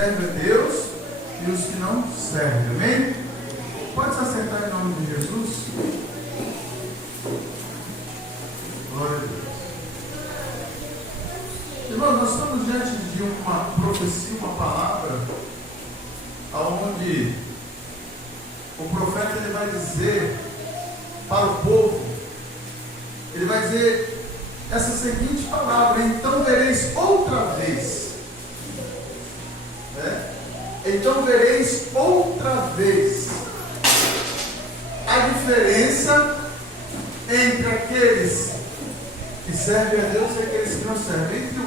servem a Deus e os que não servem. Amém? Pode se acertar em nome de Jesus? Glória a Deus. Irmãos, nós estamos diante de uma profecia, uma palavra, onde o profeta ele vai dizer para o povo, ele vai dizer essa seguinte palavra: então vereis outra vez, então vereis outra vez a diferença entre aqueles que servem a Deus e aqueles que não servem, entre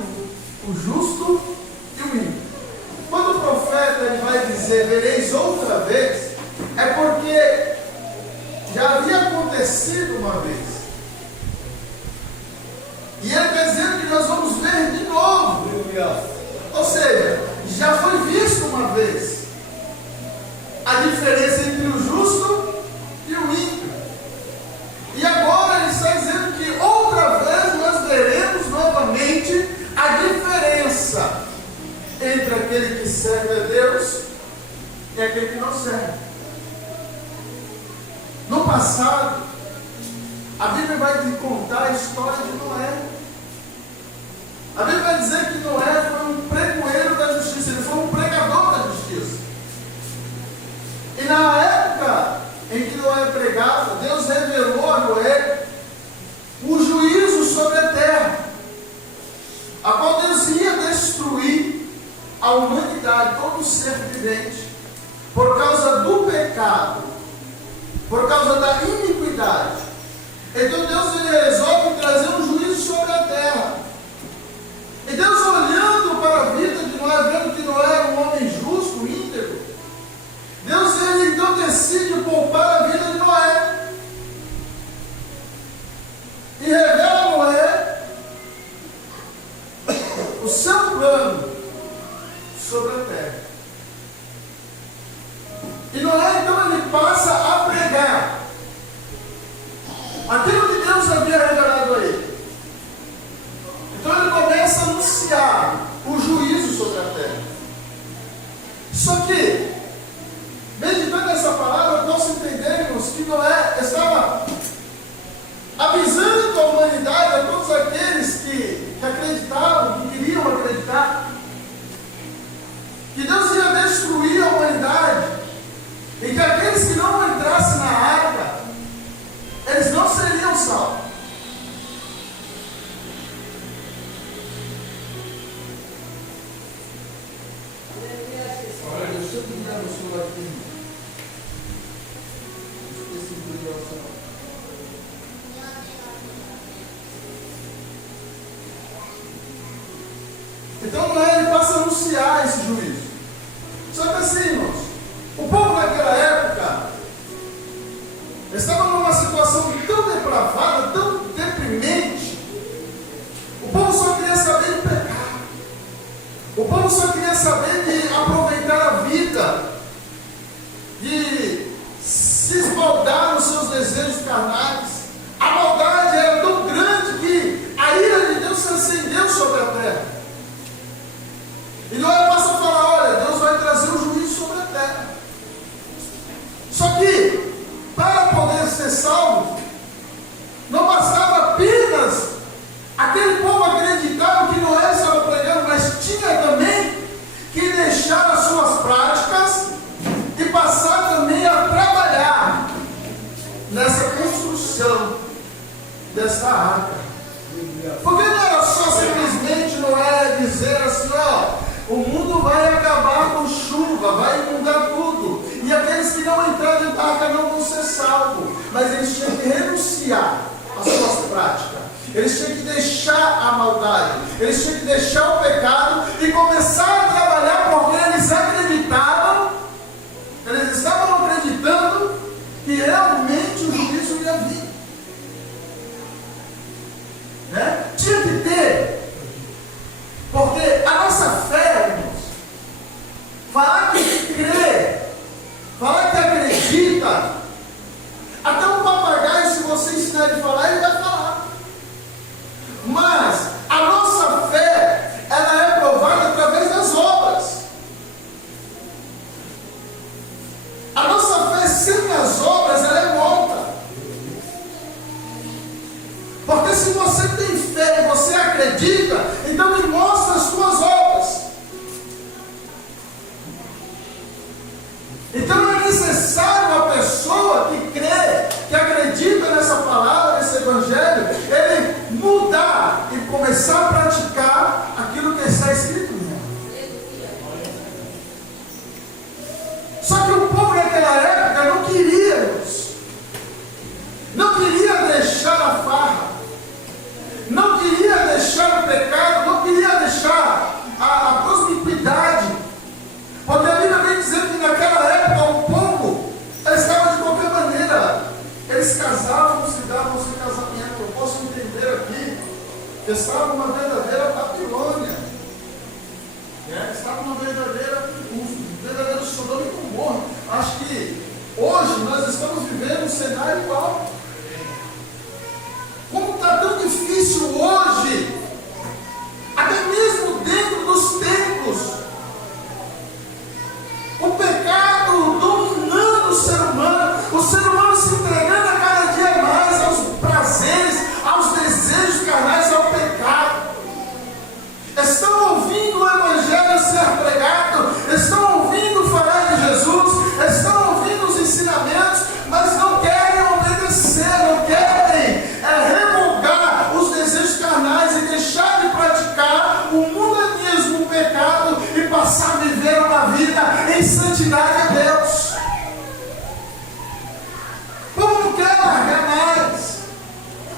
o justo e o ímpio. Quando o profeta ele vai dizer vereis outra vez, é porque já havia acontecido uma vez. E ele está dizendo que nós vamos ver de novo. Ou seja, já foi visto uma vez a diferença entre o justo e o ímpio. E agora ele está dizendo que outra vez nós veremos novamente a diferença entre aquele que serve a Deus e aquele que não serve. No passado, a Bíblia vai te contar a história de Noé. A Bíblia vai dizer que Noé foi um pregoeiro da justiça, ele foi um pregador da justiça. E na época em que Noé pregava, Deus revelou a Noé o juízo sobre a terra, a qual Deus ia destruir a humanidade, todo ser vivente, por causa do pecado, por causa da iniquidade. Então Deus ele resolve trazer um juízo sobre a terra. E Deus, olhando para a vida de Noé, vendo que Noé era um homem justo, íntegro, Deus ele então decide poupar a vida de Noé e revela a Noé o seu plano sobre a terra. E Noé então ele passa a pregar aquilo que Deus havia revelado a ele. Então ele começa a anunciar o juízo sobre a terra. Só que, meditando essa palavra, nós entendemos que Noé estava avisando a humanidade, a todos aqueles que acreditavam, que queriam acreditar, que Deus ia destruir a humanidade e que aqueles que não entrassem na arca, eles não seriam salvos. Olha, deixa eu ligar no celular aqui. Esqueci de ligar o celular. Então Noé ele passa a anunciar esse juízo. Só que assim, irmãos, o povo naquela época estava numa situação tão depravada, tão deprimente. O povo só queria saber de pecar. O povo só queria saber de aproveitar a vida, de se esbaldar nos seus desejos carnais. A maldade era tão grande que a ira de Deus se acendeu sobre a terra. E Noé passa a falar: olha, Deus vai trazer um juízo sobre a terra. Só que, para poder ser salvo, não bastava apenas aquele povo acreditar no que Noé estava pregando, mas tinha também que deixar as suas práticas e passar também a trabalhar nessa construção desta arca. Porque não era só simplesmente Noé dizer assim: ó, o mundo vai acabar com chuva, vai inundar tudo, e aqueles que não entrarem dentro da arca não vão ser salvos. Mas eles tinham que renunciar às suas práticas, eles tinham que deixar a maldade, eles tinham que deixar o pecado e começar a trabalhar, porque eles acreditavam, eles estavam acreditando que realmente o juízo ia vir. Tinha que ter, porque a nossa fé, irmãos, falar que crê, falar que acredita, até um papagaio, se você ensinar ele a falar, ele vai falar. Mas a nossa fé, ela é começar a praticar aquilo que está escrito nela. Só que o povo naquela época não queria, Deus. Não queria deixar a farra, não queria deixar o pecado, não queria deixar a promiscuidade, porque a Bíblia vem dizer que naquela época o povo estava de qualquer maneira, eles casavam, se davam sem casamento. Eu posso entender aqui que estava uma verdadeira Babilônia, estava uma verdadeira, um verdadeiro Sodoma e Gomorra. Acho que hoje nós estamos vivendo um cenário igual. Como está tão difícil hoje, até mesmo dentro dos templos, o pecado dominando o ser humano se entregando a cada dia mais aos prazeres, aos desejos carnais, ao pecado. Estão ouvindo o Evangelho ser pregado, estão ouvindo falar de Jesus, estão ouvindo os ensinamentos, mas não querem obedecer, não querem revogar os desejos carnais e deixar de praticar o mundanismo, o pecado, e passar a viver uma vida em santidade a Deus. O povo não quer largar mais,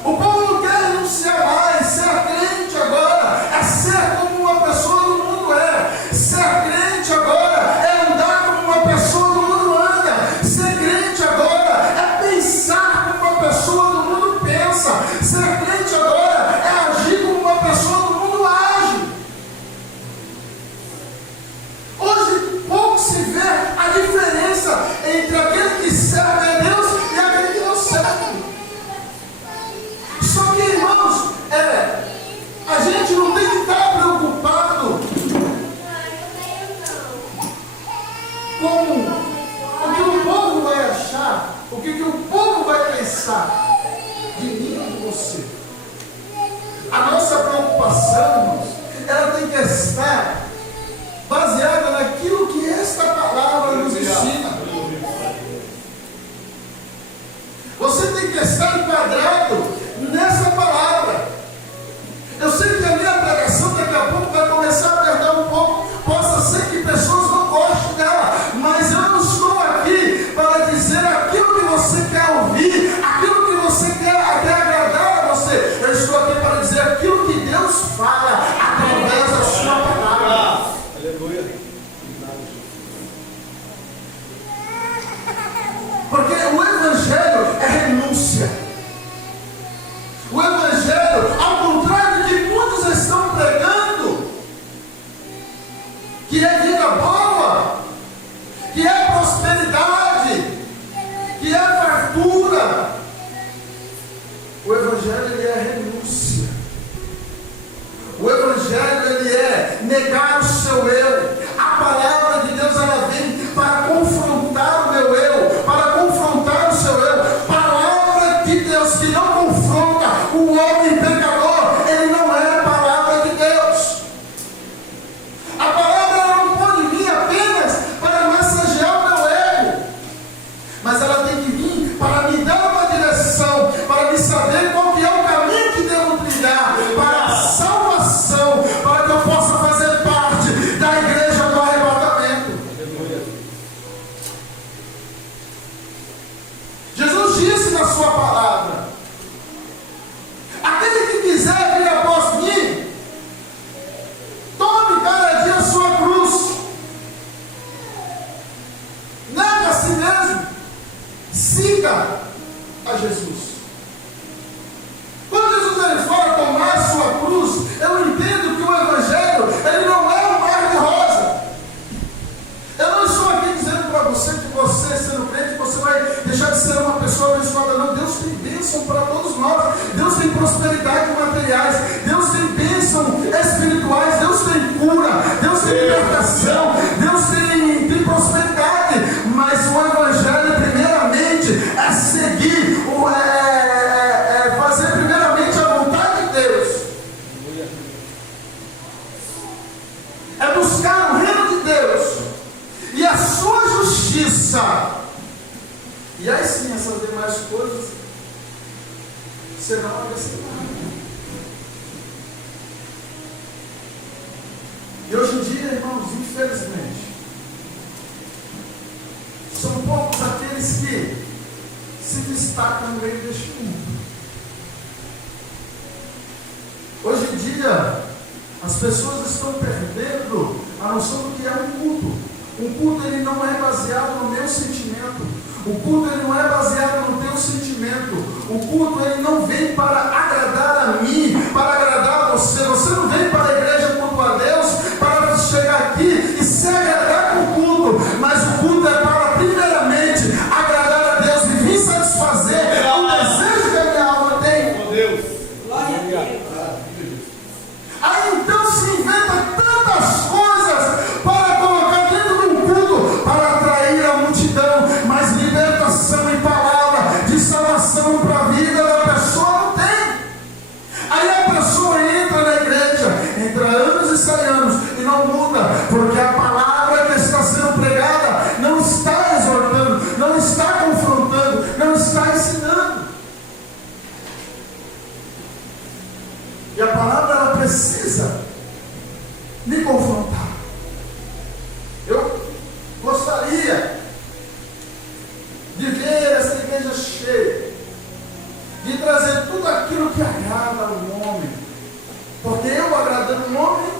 o povo não quer renunciar mais. Ser crente agora é ser como uma pessoa do mundo é. Ser crente agora é andar como uma pessoa do mundo anda. Ser crente agora é pensar como uma pessoa do mundo pensa. Ser crente agora é agir como uma pessoa do mundo age. Hoje pouco se vê a diferença entre aquele que serve a Deus e aquele que não serve. Só que, irmãos, a gente não tem que estar preocupado com o que o povo vai achar, o que o povo vai pensar de mim ou de você. A nossa preocupação, irmãos, ela tem que estar baseada naquilo que esta palavra nos ensina. Você tem que estar enquadrado nessa palavra. Eu sei que a minha pregação daqui a pouco vai começar a perder um pouco. Possa ser que pessoas não gostem dela, mas eu não estou aqui para dizer aquilo que você quer ouvir, aquilo que você quer agradar a você. Eu estou aqui para dizer aquilo que Deus fala através da sua palavra. Aleluia. Porque o Evangelho é renúncia. O Evangelho, ao contrário do que muitos estão pregando, que é vida boa, que é prosperidade, que é fartura, o Evangelho ele é renúncia. O Evangelho ele é negar o seu eu. A palavra de Deus ela vem para confrontar o meu eu, para confrontar o seu eu. Palavra de Deus que não confronta o homem pecador, ele não é a palavra de Deus. A palavra ela não pode vir apenas para massagear o meu ego, mas ela tem que vir para me dar uma direção, para me saber qual que é o caminho que devo trilhar para a salvação, para que eu possa fazer parte da igreja do arrebatamento. Jesus disse na sua palavra: aquele que quiser vir após mim, tome cada dia a sua cruz, nega a si mesmo, siga a Jesus. Quando Jesus ele fala tomar a sua cruz, eu entendo que o Evangelho ele não é um mar de rosa. Eu não estou aqui dizendo para você que você, sendo crente, você vai deixar de ser uma pessoa abençoada. Não, Deus tem bênção para todos nós. Deus tem prosperidade materiais. Deus tem bênção espirituais. Deus tem cura. Deus tem libertação. Deus tem prosperidade. Mas o Evangelho, primeiramente, é seguir, fazer primeiramente a vontade de Deus. É buscar o reino de Deus e a sua justiça. E aí sim, essas demais coisas serão acrescentadas. que se destaca no meio deste mundo. Hoje em dia, as pessoas estão perdendo a noção do que é um culto. Um culto, ele não é baseado no meu sentimento. O culto, ele não é baseado no teu sentimento. O culto, ele não vem para agradar a mim, para agradar a você. Você não vem para a igreja cultuar a Deus para chegar aqui e se agradar com o culto. Mas o culto é para, primeiramente, agradar a Deus e vir satisfazer o desejo que a minha alma tem. Oh Deus! Glória a Deus! Aí então se inventa tantas coisas para colocar dentro de um culto, para atrair a multidão, mas libertação em palavra, de salvação para a vida da pessoa não tem. Aí a pessoa entra na igreja, entra anos e sai anos, e não muda, porque a palavra que está sendo pregada não está exortando, não está confrontando, não está ensinando. E a palavra, ela precisa me confrontar. Eu gostaria de ver essa igreja cheia, de trazer tudo aquilo que agrada ao homem, porque eu agradando o homem,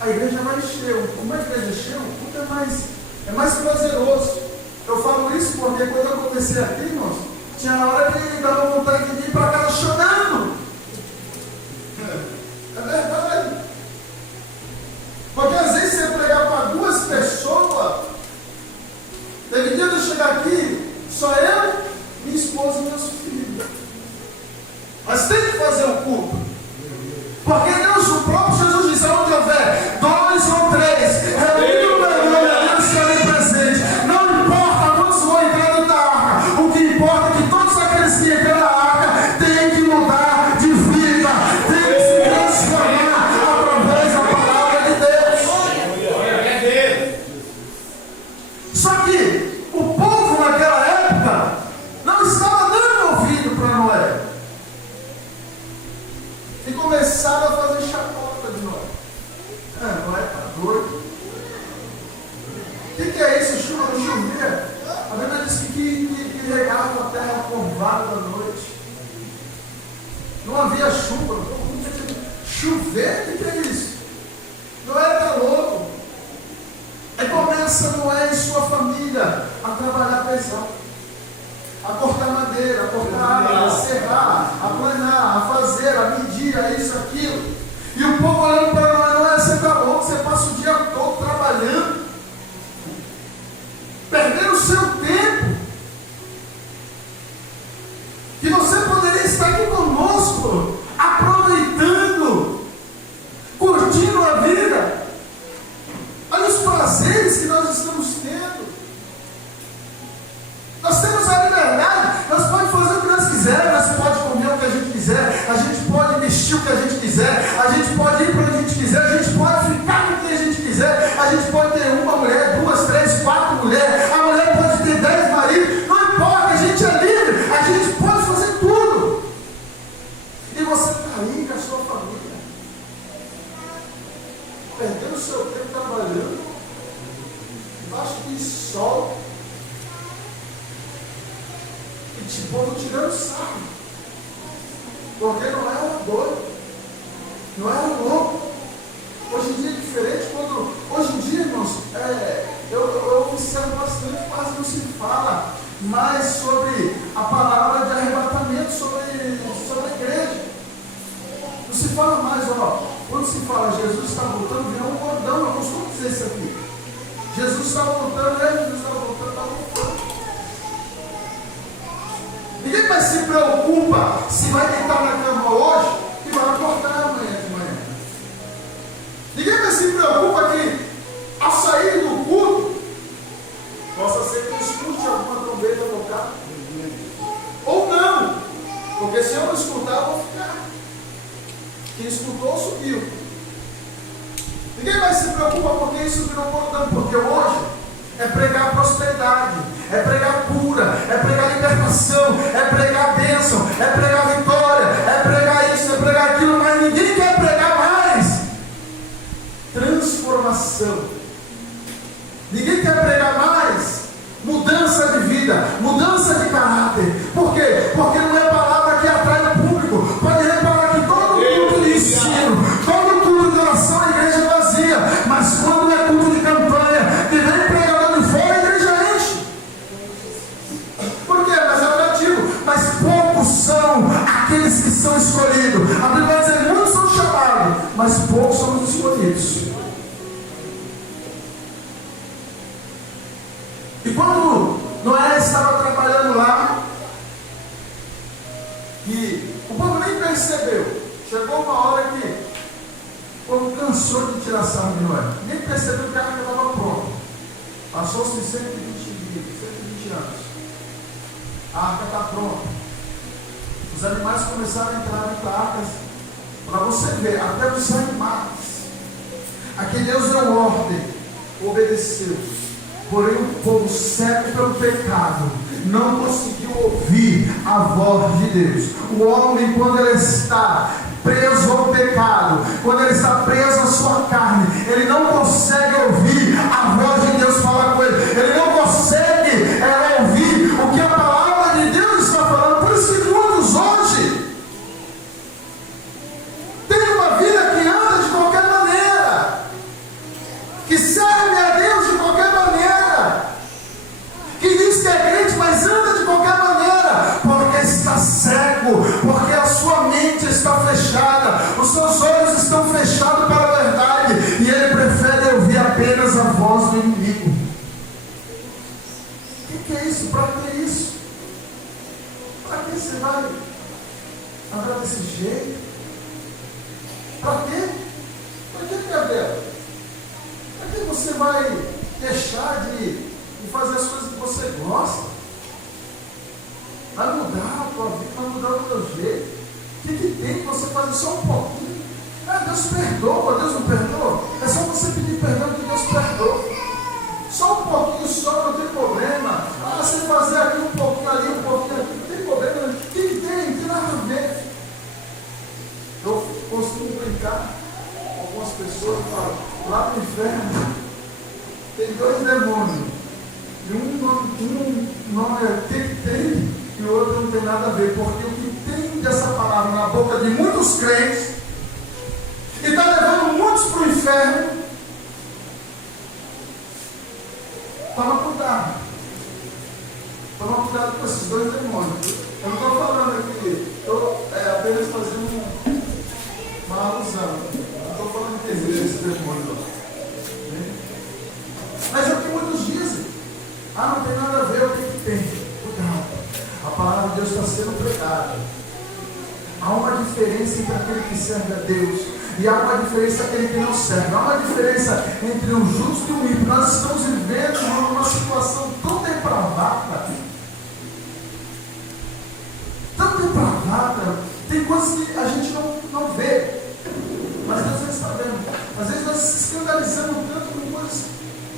a igreja vai encher. Como a igreja encher, o culto é mais prazeroso. Eu falo isso porque quando eu comecei aqui, irmãos, tinha na hora que dava vontade de ir para casa chorando. É verdade. Porque às vezes você pregar para duas pessoas. Teve dia de eu chegar aqui, só eu, minha esposa e meus filhos. Mas tem que fazer o culto. Porque Deus, o próprio Jesus disse: onde houver 2 ou 3, reunido no meu nome, eu estarei presente. Não importa quantos vão entrar dentro da arca. O que importa é que todos aqueles que entram na arca têm que mudar de vida, têm que se transformar através da palavra de Deus. Só que o povo naquela época não estava dando ouvido para Noé. E começaram a fazer chacota de Noé. Noé está doido. O que é isso? Chuva no chover? A Bíblia diz que regava a terra curvada da noite. Não havia chuva. Chover? O que é isso? Noé está louco. Aí começa Noé e sua família a trabalhar pesado, a cortar madeira, a cortar árvore, a serrar, a planar, a fazer, a medir, a isso, aquilo. E o povo olhando para Noé: Noé, você está louco, você passa o dia todo trabalhando, perdendo o seu tempo, que você poderia estar aqui conosco, aproveitando, curtindo a vida. Olha os prazeres que nós estamos tendo. Nós temos a liberdade, nós podemos fazer o que nós quisermos, nós podemos comer o que a gente quiser, a gente pode vestir o que a gente quiser, a gente pode ir para onde a gente quiser, a gente pode ficar com quem a gente quiser, a gente pode ter uma mulher, 2, 3, 4 mulheres, a mulher pode ter 10 maridos, não importa, a gente é livre, a gente pode fazer tudo. E você está aí com a sua família, perdendo o seu tempo trabalhando, debaixo de sol, e te povo tirando sarro, porque não era doido, não era louco. Hoje em dia é diferente. Hoje em dia, irmãos, eu observo bastante, quase não se fala mais sobre a palavra de arrebatamento, sobre a igreja. Não se fala mais, quando se fala Jesus está voltando, virou um bordão. Eu costumo dizer isso aqui: Jesus está voltando, Jesus está voltando, está voltando. Ninguém mais se preocupa se vai deitar na cama hoje e vai acordar amanhã de manhã. Ninguém mais se preocupa que, ao sair do culto, possa ser que escute alguma trombeta tocar. Ou não, porque se eu não escutar, eu vou ficar. Quem escutou, subiu. Ninguém mais se preocupa porque isso virou bordão, porque hoje é pregar prosperidade, é pregar cura, é pregar libertação, é pregar bênção, é pregar vitória, é pregar isso, é pregar aquilo, mas ninguém quer pregar mais transformação. Ninguém quer pregar mais mudança de vida. vida, mudança de caráter. Por quê? Porque não é palavra que atrai o público. Pode reparar que todo culto de ensino, todo culto de oração, a igreja é vazia. Mas quando é culto de campanha, que vem pregador de fora, a igreja enche. Por quê? Mas é relativo. Mas poucos são aqueles que são escolhidos. A Bíblia vai dizer, muitos são chamados, mas poucos são os escolhidos. E quando Noé estava trabalhando lá, e o povo nem percebeu, chegou uma hora que o povo cansou de tirar sarro de Noé, nem percebeu que a arca estava pronta. Passou-se 120 dias, 120 anos. A arca está pronta. Os animais começaram a entrar dentro da arca, para você ver, até os animais. Aqui Deus deu ordem, obedeceu. Porém o povo cego pelo pecado não conseguiu ouvir a voz de Deus. O homem, quando ele está preso ao pecado, quando ele está preso à sua carne, ele não consegue ouvir a voz de Deus falar com ele. Ele não consegue ouvir o que a palavra de Deus está falando. Por isso que muitos hoje têm uma vida que anda de qualquer maneira, que serve a Deus de qualquer maneira, que diz que é crente, mas anda de qualquer maneira, porque está cego, porque a sua mente está fechada, os seus olhos estão fechados para a verdade, e ele prefere ouvir apenas a voz do inimigo. O que é isso? Para que isso? Para que você vai andar desse jeito? Para quê? Para que, Gabriel? Para que você vai deixar de fazer as coisas que você gosta? Vai mudar a tua vida, vai mudar o teu jeito. O que tem que você fazer só um pouquinho? Deus perdoa, Deus não perdoa? É só você pedir perdão que Deus perdoa. Só um pouquinho só, não tem problema. Você fazer aqui um pouquinho ali, um pouquinho aqui, não tem problema. O que tem? Não tem nada a ver. Eu costumo brincar com algumas pessoas e falo, lá no inferno tem dois demônios. E um não é o que tem e o outro não tem nada a ver. Porque o que tem dessa palavra na boca de muitos crentes e está levando muitos para o inferno, toma cuidado. Toma cuidado com esses dois demônios. Eu não estou falando aqui, estou apenas fazendo uma alusão. Não estou falando que existe esse demônio. Mas é o que muitos dizem. Não tem nada a ver, o que tem? Cuidado. A palavra de Deus está sendo pregada. Há uma diferença entre aquele que serve a Deus e há uma diferença entre aquele que não serve. Há uma diferença entre o justo e o ímpio. Nós estamos vivendo uma situação tão depravada. Tão depravada. Tem coisas que a gente não vê. Mas Deus está vendo. Às vezes nós se escandalizamos tanto com coisas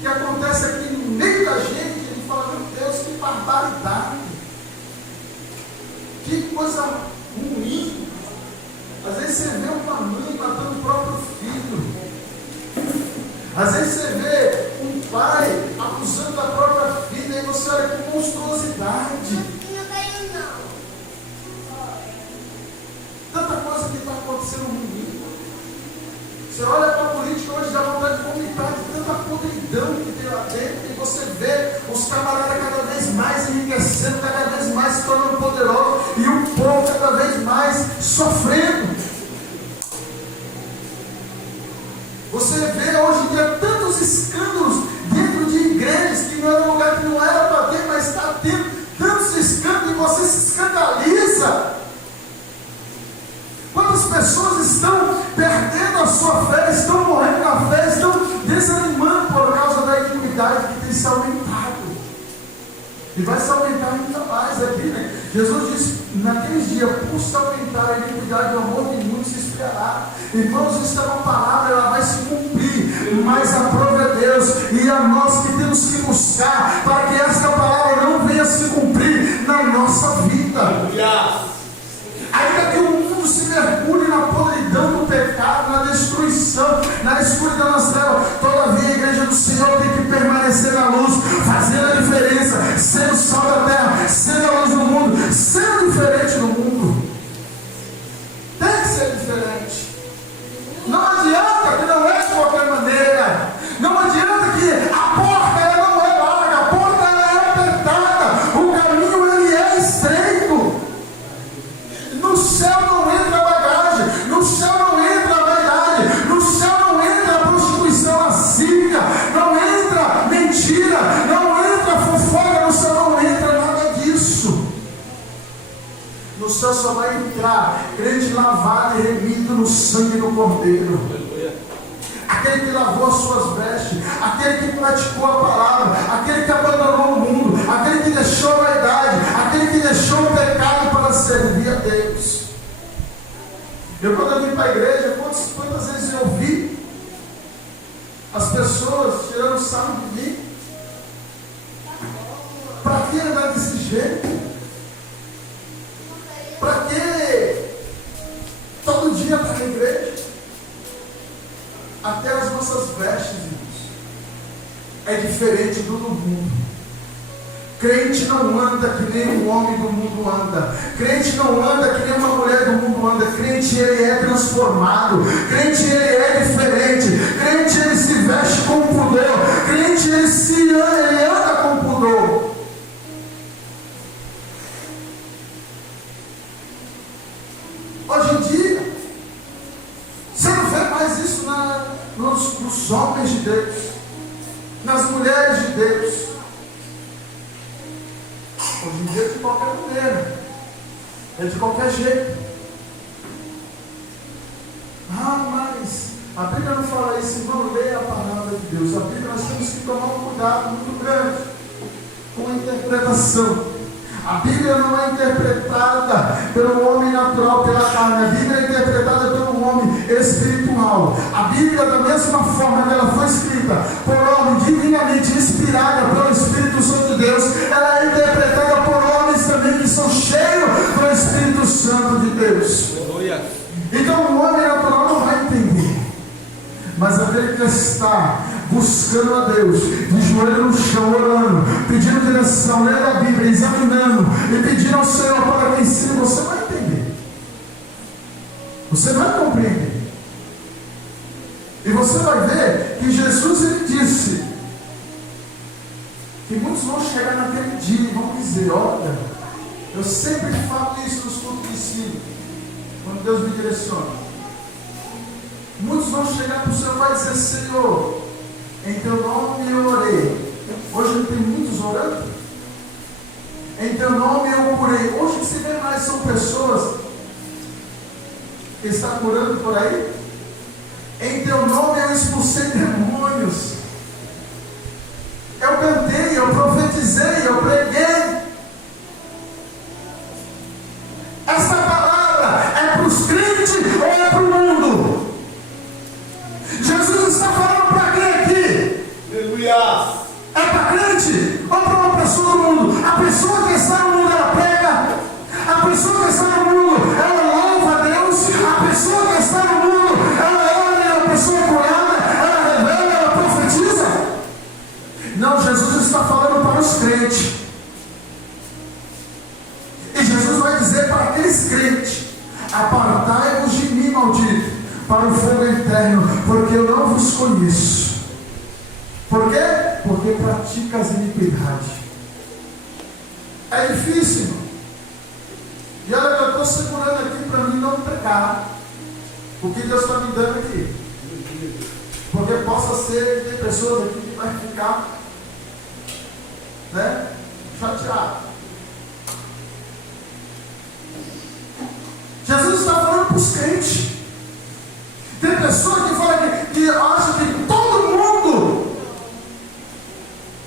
que acontecem aqui no meio da gente. E fala, meu Deus, que barbaridade. Que coisa ruim. Às vezes você vê uma mãe matando o próprio filho. Às vezes você vê um pai abusando da própria filha e você olha com monstruosidade. Tanta coisa que está acontecendo ruim. Você olha para a política hoje, dá vontade de vomitar de tanta podridão que tem lá dentro, e você vê os camaradas cada vez mais enriquecendo, cada vez mais se tornando poderosos, e o povo cada vez mais sofrendo. Você vê hoje em dia tantos escândalos dentro de igrejas, que não era um lugar que não era para ter, mas está tendo tantos escândalos, e você se escandaliza. Quantas pessoas estão perdendo a sua fé, estão morrendo na fé, estão desanimando por causa da iniquidade que tem se aumentado. E vai se aumentar ainda mais aqui, né? Jesus disse, naqueles dias, por se aumentar a iniquidade, o amor de muitos se esfriará. Irmãos, isso é uma palavra, ela vai se cumprir, mas aprove a Deus, e a nós que temos que buscar, para que esta palavra não venha se cumprir na nossa vida. Ainda que o mundo se mergulhe na podridão do pecado, na destruição, na escuridão das trevas, todavia a igreja do Senhor tem que permanecer na luz, fazendo a diferença, sendo sal da só vai entrar crente lavado e remido no sangue do Cordeiro. Aquele que lavou as suas vestes, aquele que praticou a palavra, aquele que abandonou o mundo, aquele que deixou a vaidade, aquele que deixou o pecado para servir a Deus. Quando eu vim para a igreja, quantas vezes eu vi as pessoas tirando sarro de mim? Para que andar desse jeito? Para que todo dia estar na igreja? Até as nossas vestes, irmãos, é diferente do mundo. Crente não anda que nem um homem do mundo anda. Crente não anda que nem uma mulher do mundo anda. Crente, ele é transformado. Crente, ele é diferente. Crente, ele se veste com pudor. Crente, ele anda com pudor. Hoje em dia, você não vê mais isso nos homens de Deus, nas mulheres de Deus. Hoje em dia é de qualquer maneira, é de qualquer jeito. Mas a Bíblia não fala isso, irmão. Leia a palavra de Deus. A Bíblia, nós temos que tomar um cuidado muito grande com a interpretação. A Bíblia não é interpretada pelo homem natural, pela carne. A Bíblia é interpretada pelo homem espiritual. A Bíblia, da mesma forma que ela foi escrita por homem divinamente inspirada pelo Espírito Santo de Deus, ela é interpretada por homens também que são cheios do Espírito Santo de Deus. Então o homem natural não vai entender. Mas aquele que está buscando a Deus, de joelho no chão, orando, pedindo direção, lendo a Bíblia, examinando e pedindo ao Senhor para que ensine, você vai entender. Você vai compreender. E você vai ver que Jesus, ele disse que muitos vão chegar naquele dia e vão dizer: olha, eu sempre falo isso nos cultos de ensino, quando Deus me direciona. Muitos vão chegar para o Senhor e vai dizer: Senhor, em teu nome eu orei. Hoje não tem muitos orando? Em teu nome eu curei. Hoje que se vê mais são pessoas que estão curando por aí. Em teu nome eu expulsei demônios. Eu cantei, eu profetizei, eu preguei. Essa palavra é para os crentes ou é para o mundo? Jesus está falando para quem aqui? Aleluia! É para crente ou para uma pessoa do mundo? A pessoa que está no mundo, ela prega. A pessoa que está no mundo, ela louva a Deus. A pessoa que está no mundo, ela olha, é uma pessoa curada, ela revela, ela profetiza. Não, Jesus está falando para os crentes. E Jesus vai dizer para aqueles crentes: apartai-vos de mim, maldito, para o fogo eterno, porque eu não vos conheço. Por quê? Porque praticas iniquidade. É difícil, irmão. E olha, eu estou segurando aqui para mim não pecar o que Deus está me dando aqui. Porque possa ser que tem pessoas aqui que vai ficar, né, chateado. Jesus está falando para os crentes. Tem pessoa que fala que acha que todo mundo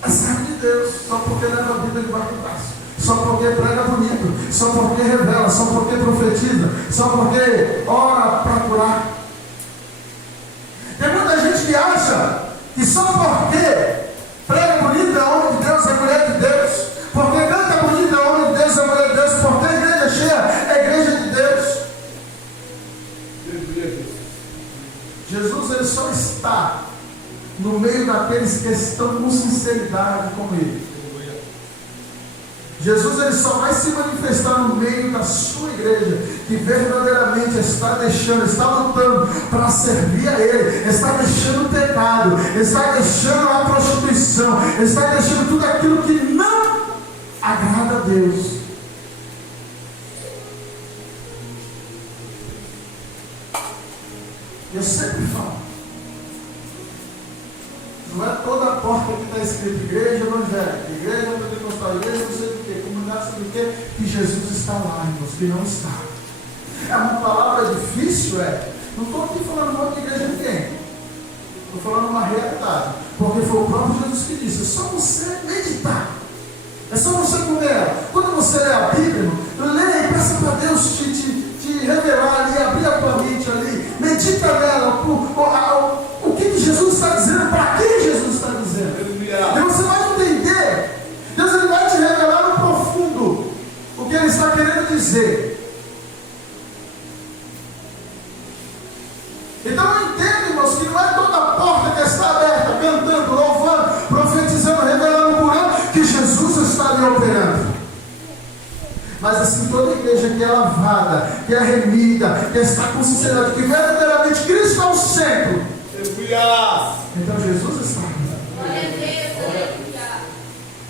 é servo de Deus, só porque leva a Bíblia debaixo do braço, só porque prega bonito, só porque revela, só porque profetiza, só porque ora para curar. Tem muita gente que acha que só porque prega bonito é homem de Deus, é mulher de Deus, porque canta bonito é homem de Deus, é mulher de Deus, porque a igreja é cheia é igreja de Deus. Jesus, ele só está no meio daqueles que estão com sinceridade com ele. Jesus, ele só vai se manifestar no meio da sua igreja que verdadeiramente está deixando, está lutando para servir a ele, está deixando o pecado, está deixando a prostituição, está deixando tudo aquilo que não agrada a Deus. Eu sempre falo, não é toda a porta que está escrito igreja evangélica, igreja pentecostal, igreja não sei o que, comunidade sabe o quê? Que Jesus está lá, irmãos, que não está. É uma palavra difícil, é. Não estou aqui falando mal de igreja de ninguém. Estou falando uma realidade. Porque foi o próprio Jesus que disse: é só você meditar. É só você comer. Quando você lê a Bíblia, leia e peça para Deus te revelar ali, abrir a tua mente ali. Medita nela. O que Jesus está dizendo, para quem Jesus está dizendo. E você vai entender. Deus ele vai te revelar no profundo o que ele está querendo dizer. Então eu entendo, irmãos, que não é toda porta que está aberta, cantando, louvando, profetizando, revelando por ano, que Jesus está ali operando. Mas assim, toda igreja que é lavada, que é remida, que está com sinceridade, que verdadeiramente Cristo é o centro. Então Jesus está ali.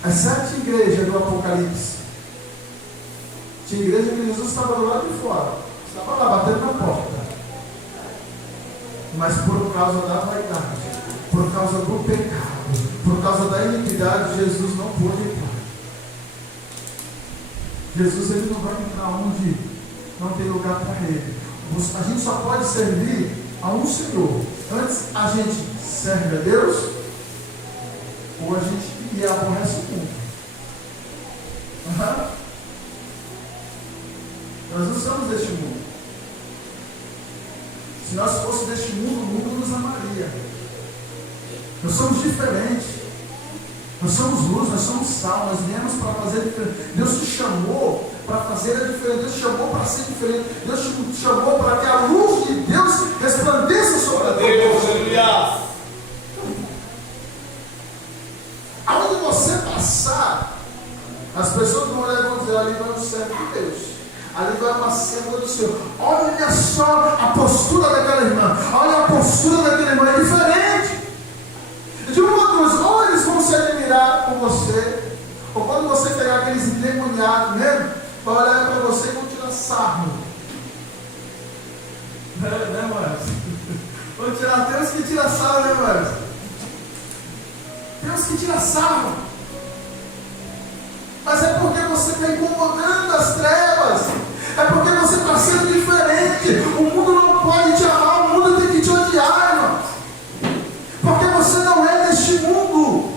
As 7 igrejas do Apocalipse. Tinha igreja que Jesus estava do lado de fora. Estava lá batendo na porta. Mas por causa da vaidade, por causa do pecado, por causa da iniquidade, Jesus não pôde entrar. Jesus ele não vai entrar onde não tem lugar para ele. A gente só pode servir a um Senhor. Antes a gente serve a Deus, ou a gente aborrece o mundo. Nós não somos deste mundo. Se nós fôssemos deste mundo, o mundo nos amaria. Nós somos diferentes. Nós somos luz, nós somos sal, nós viemos para fazer diferente. Deus te chamou para fazer a diferença. Deus te chamou para ser diferente. Deus te chamou para que a luz de Deus resplandeça sobre a tua vida. Aonde você passar, as pessoas vão olhar e vão dizer: ali vai o servo de Deus. Ali vai uma serva do Senhor. Olha só a postura daquela irmã. Olha a postura daquele irmão. É diferente. De uma coisa, ou eles vão se admirar com você, ou quando você pegar aqueles endemoniados mesmo, vai olhar para você e vão tirar sarro. Né, mano? Vão tirar. Tem uns que tiram sarro, né, mano? Tem uns que tiram sarro. Mas é porque você está incomodando as trevas. É porque você está sendo diferente. O mundo não pode te amar, o mundo tem que te odiar, irmão. Porque você não é deste mundo.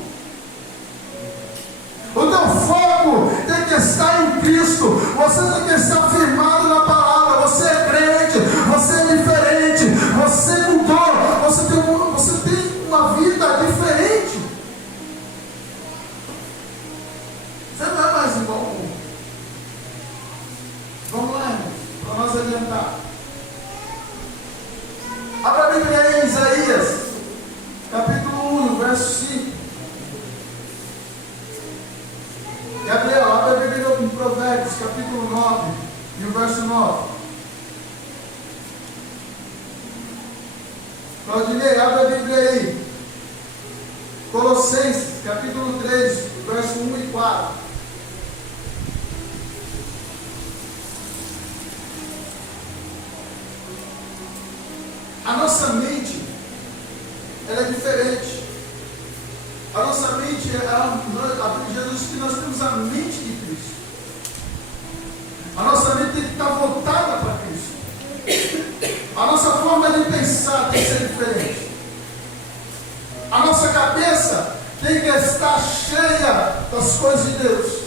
O teu foco tem que estar em Cristo. Você tem que estar firmado na palavra. Você é crente, você é diferente, você mudou, você tem uma vida diferente. Você não é mais igual ao mundo. Vamos lá, irmãos, para nós adiantar. Abra a Bíblia aí em Isaías, capítulo 1, verso 5. Gabriel, abra a Bíblia em Provérbios, capítulo 9, e o verso 9. Claudinei, abra a Bíblia aí. Colossenses, capítulo 3, verso 1 e 4. A nossa mente, ela é diferente. A nossa mente, Jesus diz que nós temos a mente de Cristo. A nossa mente tem que estar voltada para Cristo. A nossa forma de pensar tem que ser diferente. A nossa cabeça tem que estar cheia das coisas de Deus.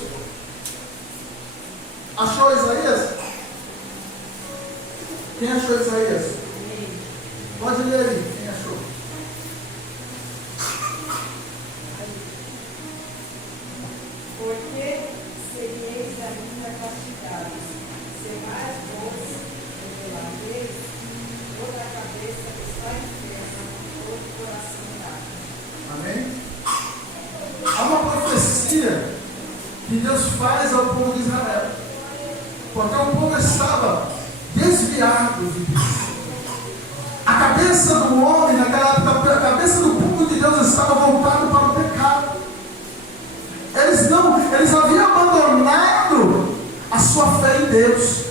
Achou Isaías? Quem achou Isaías? Pode ler aí, quem achou? Porque sereis ainda castigados, serás vós revelareis, toda a cabeça está enferma, todo o coração dado. Amém? Há uma profecia que Deus faz ao povo de Israel, porque o povo estava desviado de Deus. A cabeça do homem, naquela época, a cabeça do povo de Deus estava voltada para o pecado. Eles haviam abandonado a sua fé em Deus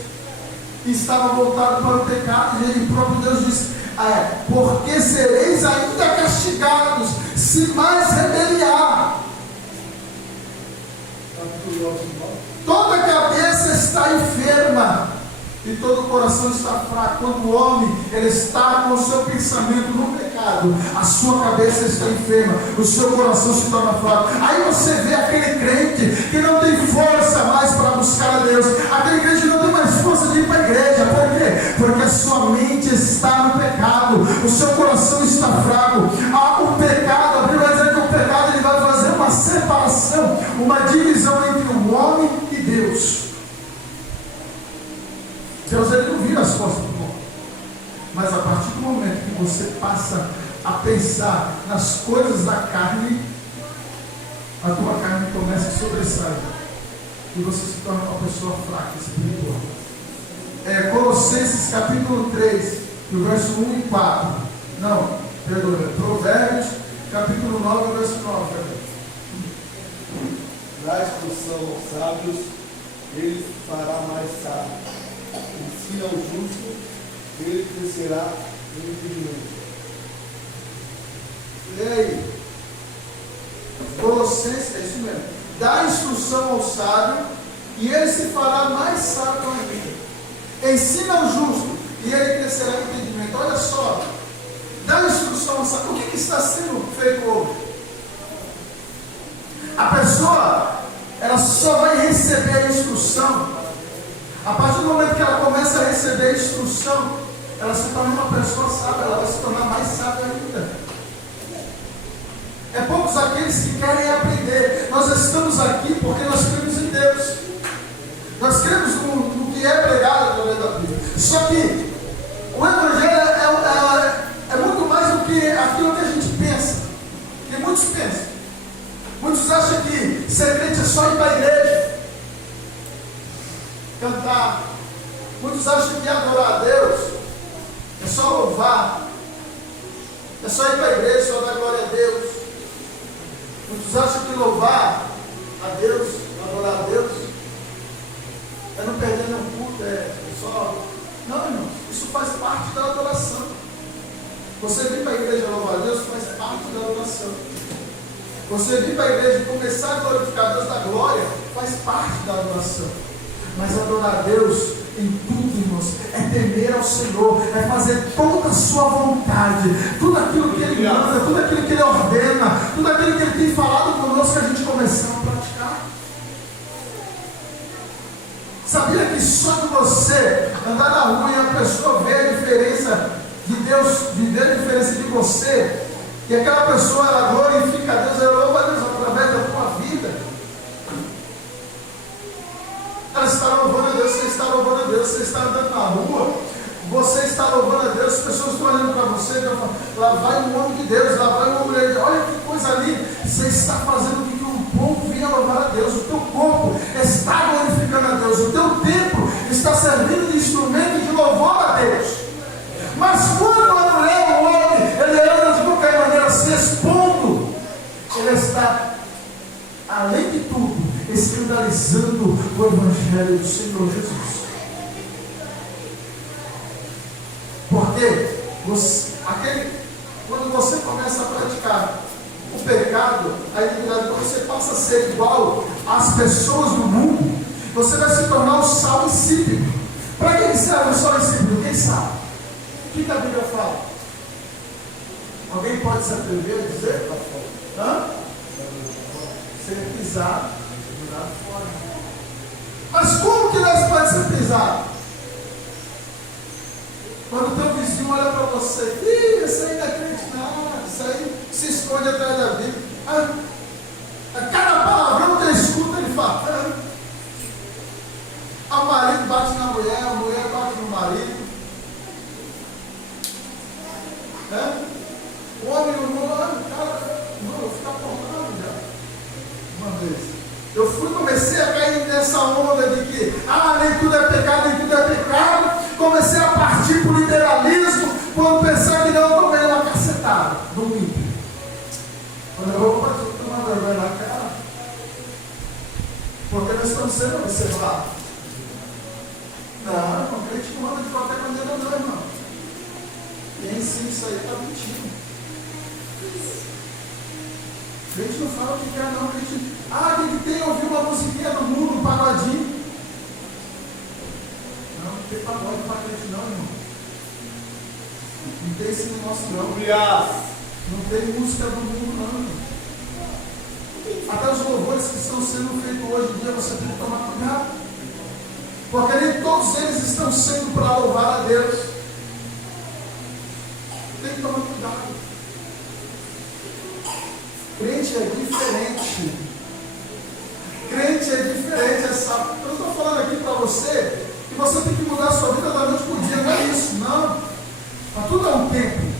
e estavam voltados para o pecado. E o próprio Deus disse: porque sereis ainda castigados, se mais rebeliar. Toda todo o coração está fraco. Quando o homem ele está com o seu pensamento no pecado, a sua cabeça está enferma, o seu coração se torna fraco. Aí você vê aquele crente que não tem força mais para buscar a Deus, aquele crente que não tem mais força de ir para a igreja. Por quê? Porque a sua mente está no pecado, o seu coração está fraco. O pecado, a Bíblia vai dizer que o pecado ele vai fazer uma separação, uma divisão entre o homem e Deus. Deus ele não vira as costas do homem, mas a partir do momento que você passa a pensar nas coisas da carne, a tua carne começa a sobressair e você se torna uma pessoa fraca, espiritual. Colossenses capítulo 3, do verso 1 e 4. Não, perdoa, Provérbios capítulo 9, verso 9. Dá instrução aos sábios, ele fará mais sábio. Ensina ao justo, ele crescerá em entendimento. E aí? Colossenses, é isso mesmo. Dá instrução ao sábio, e ele se fará mais sábio ainda. Ensina ao justo, e ele crescerá em entendimento. Olha só, dá instrução ao sábio. O que está sendo feito hoje? A pessoa, ela só vai receber a instrução a partir do momento que ela começa a receber a instrução. Ela se torna uma pessoa sábia, ela vai se tornar mais sábia ainda. É poucos aqueles que querem aprender. Nós estamos aqui porque nós cremos em Deus. Nós cremos no que é pregado através da Bíblia. Só que o Evangelho é muito mais do que aquilo que a gente pensa. Que muitos pensam. Muitos acham que ser crente é só ir para a igreja, cantar. Muitos acham que adorar a Deus é só louvar, é só ir para a igreja, só dar glória a Deus. Muitos acham que louvar a Deus, adorar a Deus, é não perder nenhum culto, é só. Não, irmãos, isso faz parte da adoração. Você vir para a igreja louvar a Deus faz parte da adoração. Você vir para a igreja e começar a glorificar Deus da glória faz parte da adoração. Mas adorar a Deus em tudo, irmãos, é temer ao Senhor, é fazer toda a sua vontade, tudo aquilo que Ele manda, tudo aquilo que Ele ordena, tudo aquilo que Ele tem falado conosco, a gente começar a praticar. Sabia que só de você andar na rua e a pessoa ver a diferença de Deus, viver a diferença de você, e aquela pessoa ela glorifica a Deus, ela louva a Deus através da tua vida. Ela está louvando a Deus, você está louvando a Deus, você está andando na rua, você está louvando a Deus, as pessoas estão olhando para você, lá vai um homem de Deus, lá vai uma mulher de Deus, olha que coisa ali, você está fazendo com que o povo venha louvar a Deus, o teu corpo está glorificando a Deus, o teu templo está servindo de instrumento de louvor a Deus. Mas quando a mulher, o homem, ele anda de qualquer maneira se expondo, ele está, além de tudo, escandalizando o Evangelho do Senhor Jesus. Porque quando você começa a praticar o pecado, a iniquidade, quando você passa a ser igual às pessoas do mundo, você vai se tornar um sal insípido. Para que serve o sal insípido? Quem sabe? O que a Bíblia fala? Alguém pode se atrever a dizer? Hã? Ser pisado, jogado fora. Mas como que nós podemos ser pisados? Quando o teu vizinho olha para você, ih, isso aí não é crente nada, isso aí se esconde atrás da Bíblia. A cada palavrão que ele escuta, ele fala. O marido bate na mulher, a mulher bate no marido. O homem não cara, não, eu fico apontado já. Uma vez. Eu comecei a cair nessa onda de que, nem tudo é pecado, nem tudo é pecado. Comecei a partir para o liberalismo, quando pensar que não, eu tomei uma cacetada do ímpio. Quando eu vou tomar vergonha na cara, porque nós estamos sendo observados. Não, irmão, crente não anda de qualquer maneira, não, irmão. Quem ensina isso aí está mentindo. Crente não fala o que quer, não. Crente, que tem ouvir uma musiquinha do mundo, um pagodinho. Não. Não tem pagode para crente não, irmão. Não tem esse negócio não. Não tem música do mundo não, irmão. Até os louvores que estão sendo feitos hoje em dia, você tem que tomar cuidado. Porque nem todos eles estão sendo para louvar a Deus. Tem que tomar cuidado. Crente é diferente. Crente é diferente. Eu estou falando aqui para você que você tem que mudar a sua vida da noite para o dia. Não é isso, não. Mas tudo é um tempo.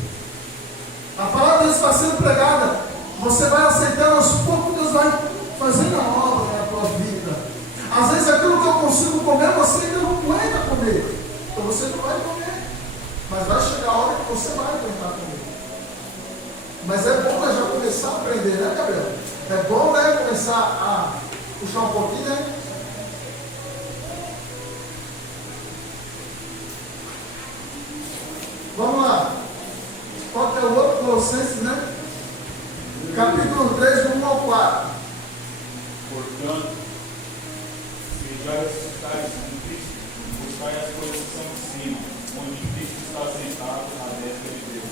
A palavra de Deus está sendo pregada. Você vai aceitando aos poucos, Deus vai fazendo a obra na tua vida. Às vezes aquilo que eu consigo comer, você ainda não aguenta comer. Então você não vai comer. Mas vai chegar a hora que você vai aguentar comer. Mas é bom já começar a aprender, né, Gabriel? É bom, né, começar a puxar um pouquinho, né? Vamos lá. Qual que é o outro? Colossenses, né? Capítulo 3, do 1 ao 4. Portanto, se já ressuscitais com Cristo, buscai as coisas que são de cima, onde Cristo está sentado à destra de Deus.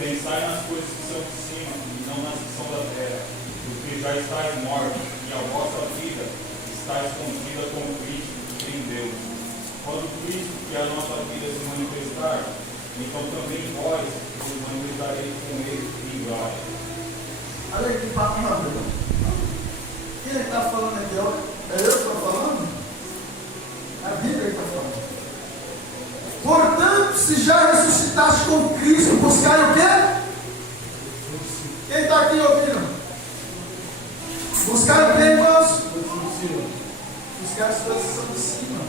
Pensai nas coisas que são de cima, e não nas que são da terra, porque já estáis mortos, e a vossa vida está escondida com Cristo em Deus. Quando Cristo, que é a nossa vida, se manifestar, então também vós vos manifestareis com Ele em glória. Olha aí que papo rápido. Quem está falando aqui? É eu que estou falando? É a Bíblia que está falando. Portanto, se já ressuscitaste com Cristo, buscai o quê? Quem está aqui ouvindo? Buscar o quê, irmãos? Buscar as coisas que são de cima.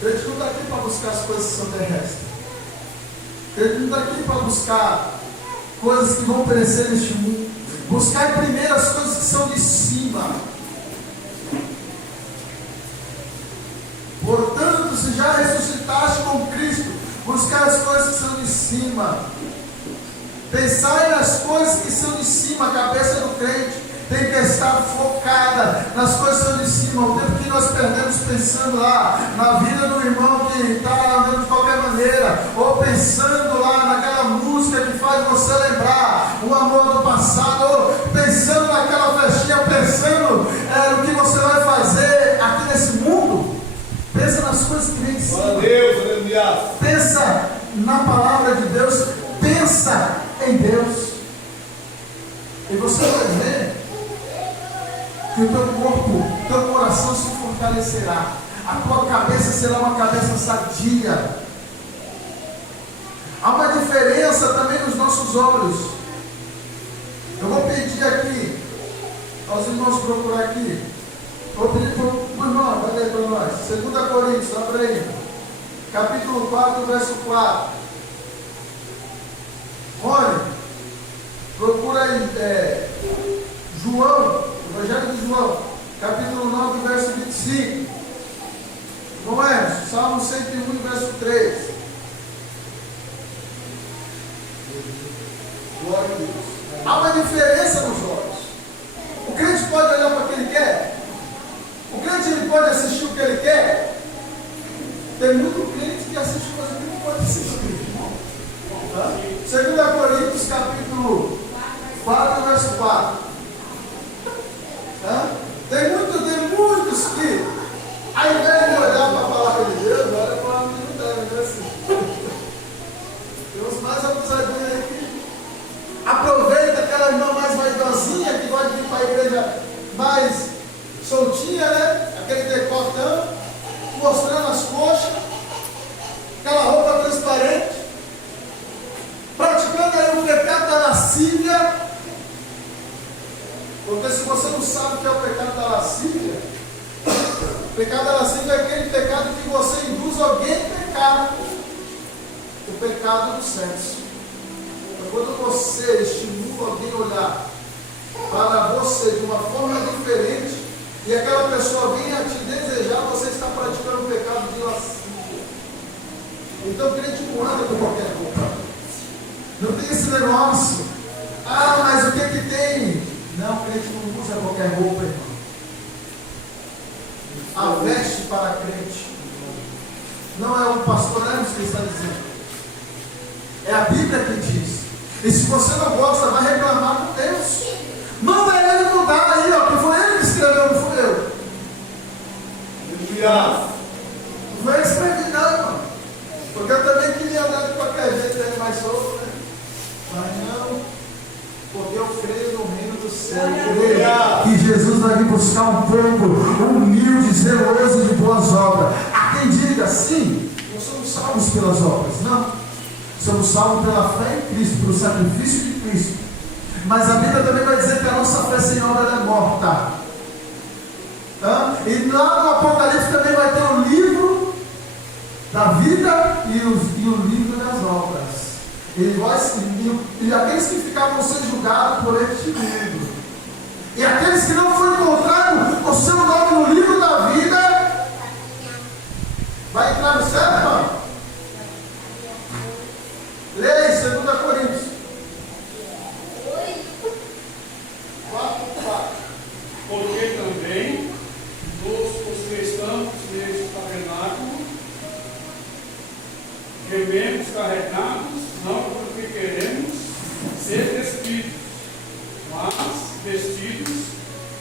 A gente não está aqui para buscar as coisas que são terrestres. A gente não está aqui para buscar coisas que vão perecer neste mundo. Buscar primeiro as coisas que são de cima. Portanto, se já ressuscitaste com Cristo, buscar as coisas que são de cima. Pensai nas coisas que são de cima. A cabeça do crente tem que estar focada nas coisas que são de cima. O tempo que nós perdemos pensando lá na vida do irmão que está andando de qualquer maneira, ou pensando lá naquela música que faz você lembrar o amor do passado, ou pensando naquela festinha, pensando no que você vai fazer aqui nesse mundo. Pensa nas coisas que vêm de cima. Pensa na palavra de Deus. Pensa em Deus. E você vai ver que o teu corpo, teu coração se fortalecerá. A tua cabeça será uma cabeça sadia. Há uma diferença também nos nossos olhos. Eu vou pedir aqui, aos irmãos procurar aqui. Vou pedir para o irmão, vai ler para nós. 2 Coríntios, abre aí. Capítulo 4, verso 4. Olha, procura aí, João, Evangelho de João, capítulo 9, verso 25. Não é? Salmo 101, verso 3. Glória a Deus. Há uma diferença nos olhos. O crente pode olhar para o que ele quer. O crente ele pode assistir o que ele quer. Tem muito crente que assiste coisa que não pode assistir. 2 Coríntios, capítulo 4, verso 4. Tem muitos que, ao invés de olhar para a palavra de Deus, olha para a palavra de Deus, né? Assim. Tem uns mais abusadinhos aí que aproveita aquela irmã mais vaidosinha, que gosta de ir para a igreja mais soltinha, né? Aquele decotão, mostrando as coxas, aquela roupa transparente, praticando aí o pecado da lascívia. Porque se você não sabe o que é o pecado da lascívia, o pecado da lascívia é aquele pecado que você induz alguém a pecar. O pecado do sexo. Então, quando você estimula alguém a olhar para você de uma forma diferente, e aquela pessoa vem a te desejar, você está praticando o pecado de lascívia. Então o crente não anda com qualquer roupa. Não tem esse negócio. Ah, mas o que tem? Não, o crente não usa qualquer roupa, irmão. A veste para crente. Não é o pastor Hermes que está dizendo. É a Bíblia que diz. E se você não gosta, vai reclamar com Deus. Manda ele mudar aí, ó, que foi ele que escreveu, não fui eu. Aleluia. Não foi ele que escreveu, não, irmão. Porque eu também queria andar de qualquer jeito, ele mais solto, né? Mas não, porque eu creio no reino do céu. Eu creio que Jesus vai vir buscar um povo humilde, zeloso de boas obras. Há quem diga, sim, não somos salvos pelas obras, não. Somos salvos pela fé em Cristo, pelo sacrifício de Cristo. Mas a Bíblia também vai dizer que a nossa fé sem obra ela é morta. E lá no Apocalipse também vai ter o livro da vida e o livro das obras. E aqueles que ficaram vão ser julgados por este livro. E aqueles que não foram encontrados o seu nome no livro da vida, vai entrar no céu, irmão? Leia 2 Coríntios 4:4. Porque também os que estamos neste tabernáculo gememos carregados, não porque queremos ser despidos, mas vestidos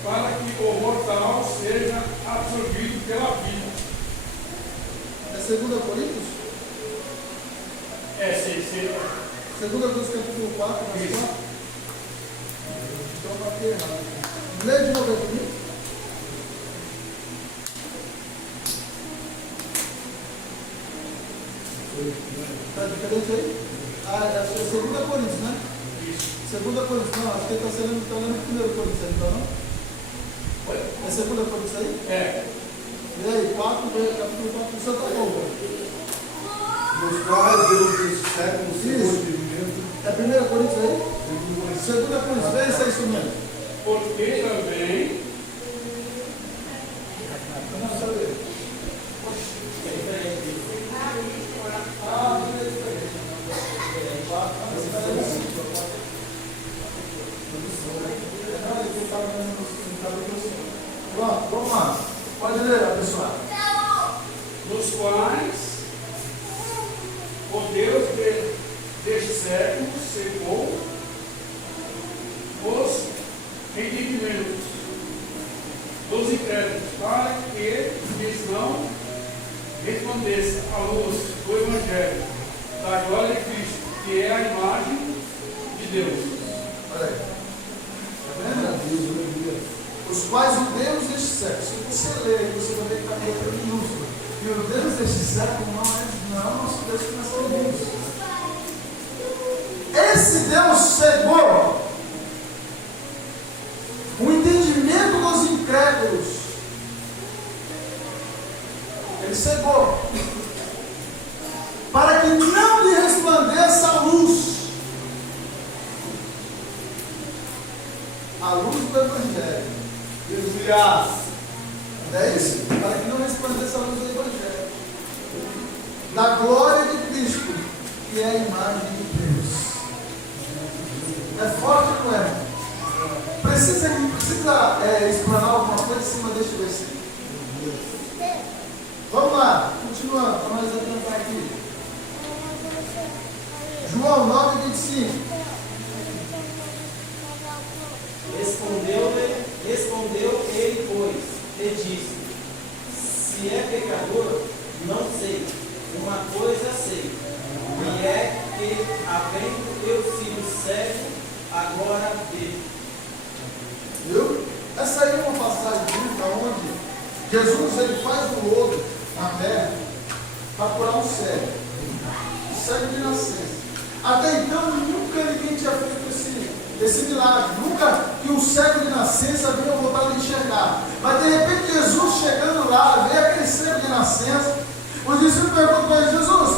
para que o mortal seja absorvido pela vida. É 2 Coríntios? É, sei. 2 Coríntios capítulo 4, verso 4. Então eu batei errado. Lê de novo aqui. Está diferente aí? É 2 Coríntios, né? Isso. 2 Coríntios, não, acho que ele está lendo 1 Coríntios, então não? É 2 Coríntios aí? É. E aí, 4, capítulo 4, você está bom. Nos quais Deus desse século se movimento. É 1 Coríntios aí? 2 Coríntios, vê se é isso mesmo. Porque também Não, só ler. Pronto, vamos lá. Pode ler, pessoal. nos quais o Deus deste século cegou os entendimentos dos incrédulos, para que lhes não resplandeça a luz do Evangelho da glória de Cristo, que é a imagem de Deus. Olha aí. Está vendo? Os quais o Deus deste século. Se você ler, você vai ver que está em letra minúscula. E o Deus deste século não é o nosso Deus que nós servimos. Esse Deus cegou o entendimento dos incrédulos. Ele cegou para que não lhe resplandeça a luz do Evangelho. Aleluia. É isso? Para que não resplandeça a luz do Evangelho, da glória de Cristo, que é a imagem de Deus. É forte, não é? Precisa explanar alguma coisa em cima deste versículo? Vamos lá, continuando, para nós adiantar aqui. João 9:25. Respondeu ele, pois, e disse: se é pecador, não sei. Uma coisa sei, e é que, havendo eu sido cego, agora vejo. Viu? Essa aí é uma passagem bíblica onde Jesus ele faz o lodo na terra para curar um cego. O cego de nascença. Até então nunca ninguém tinha feito esse milagre. Nunca que um cego de nascença vinha voltar a enxergar. Mas de repente Jesus chegando lá, vê aquele cego de nascença. Os discípulos perguntam para ele: Jesus,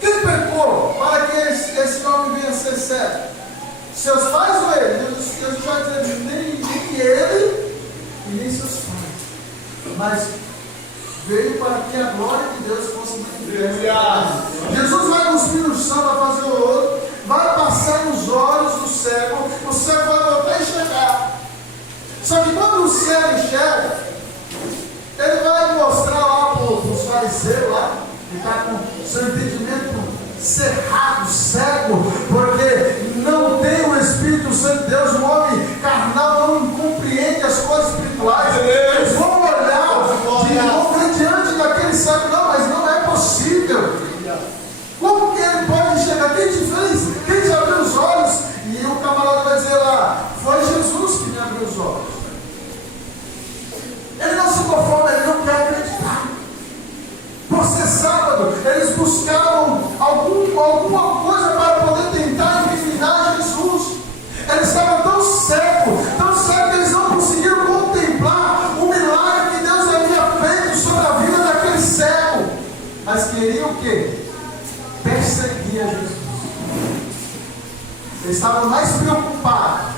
quem pecou para que esse homem venha a ser cego? Seus pais ou ele? Jesus vai dizer: nem ele e nem seus pais. Mas veio para que a glória de Deus fosse manifesta. Jesus vai cuspir no chão para fazer o lodo, vai passar nos olhos do cego, o cego vai voltar a enxergar. Só que quando o cego enxerga, ele vai mostrar lá para fariseu lá, que está com seu entendimento cerrado, cego, porque não tem o Espírito Santo de Deus. O homem carnal não compreende as coisas espirituais. Eles vão olhar de novo diante daquele cego. Não, mas não é possível. Como que ele pode enxergar? Quem te fez? Quem te abriu os olhos? E o camarada vai dizer lá, foi Jesus que me abriu os olhos. Ele não se conforma, ele não quer acreditar. Por ser sábado, eles buscavam alguma coisa para poder tentar incriminar Jesus. Eles estavam tão cegos que eles não conseguiram contemplar o milagre que Deus havia feito sobre a vida daquele cego. Mas queriam o quê? Perseguir a Jesus. Eles estavam mais preocupados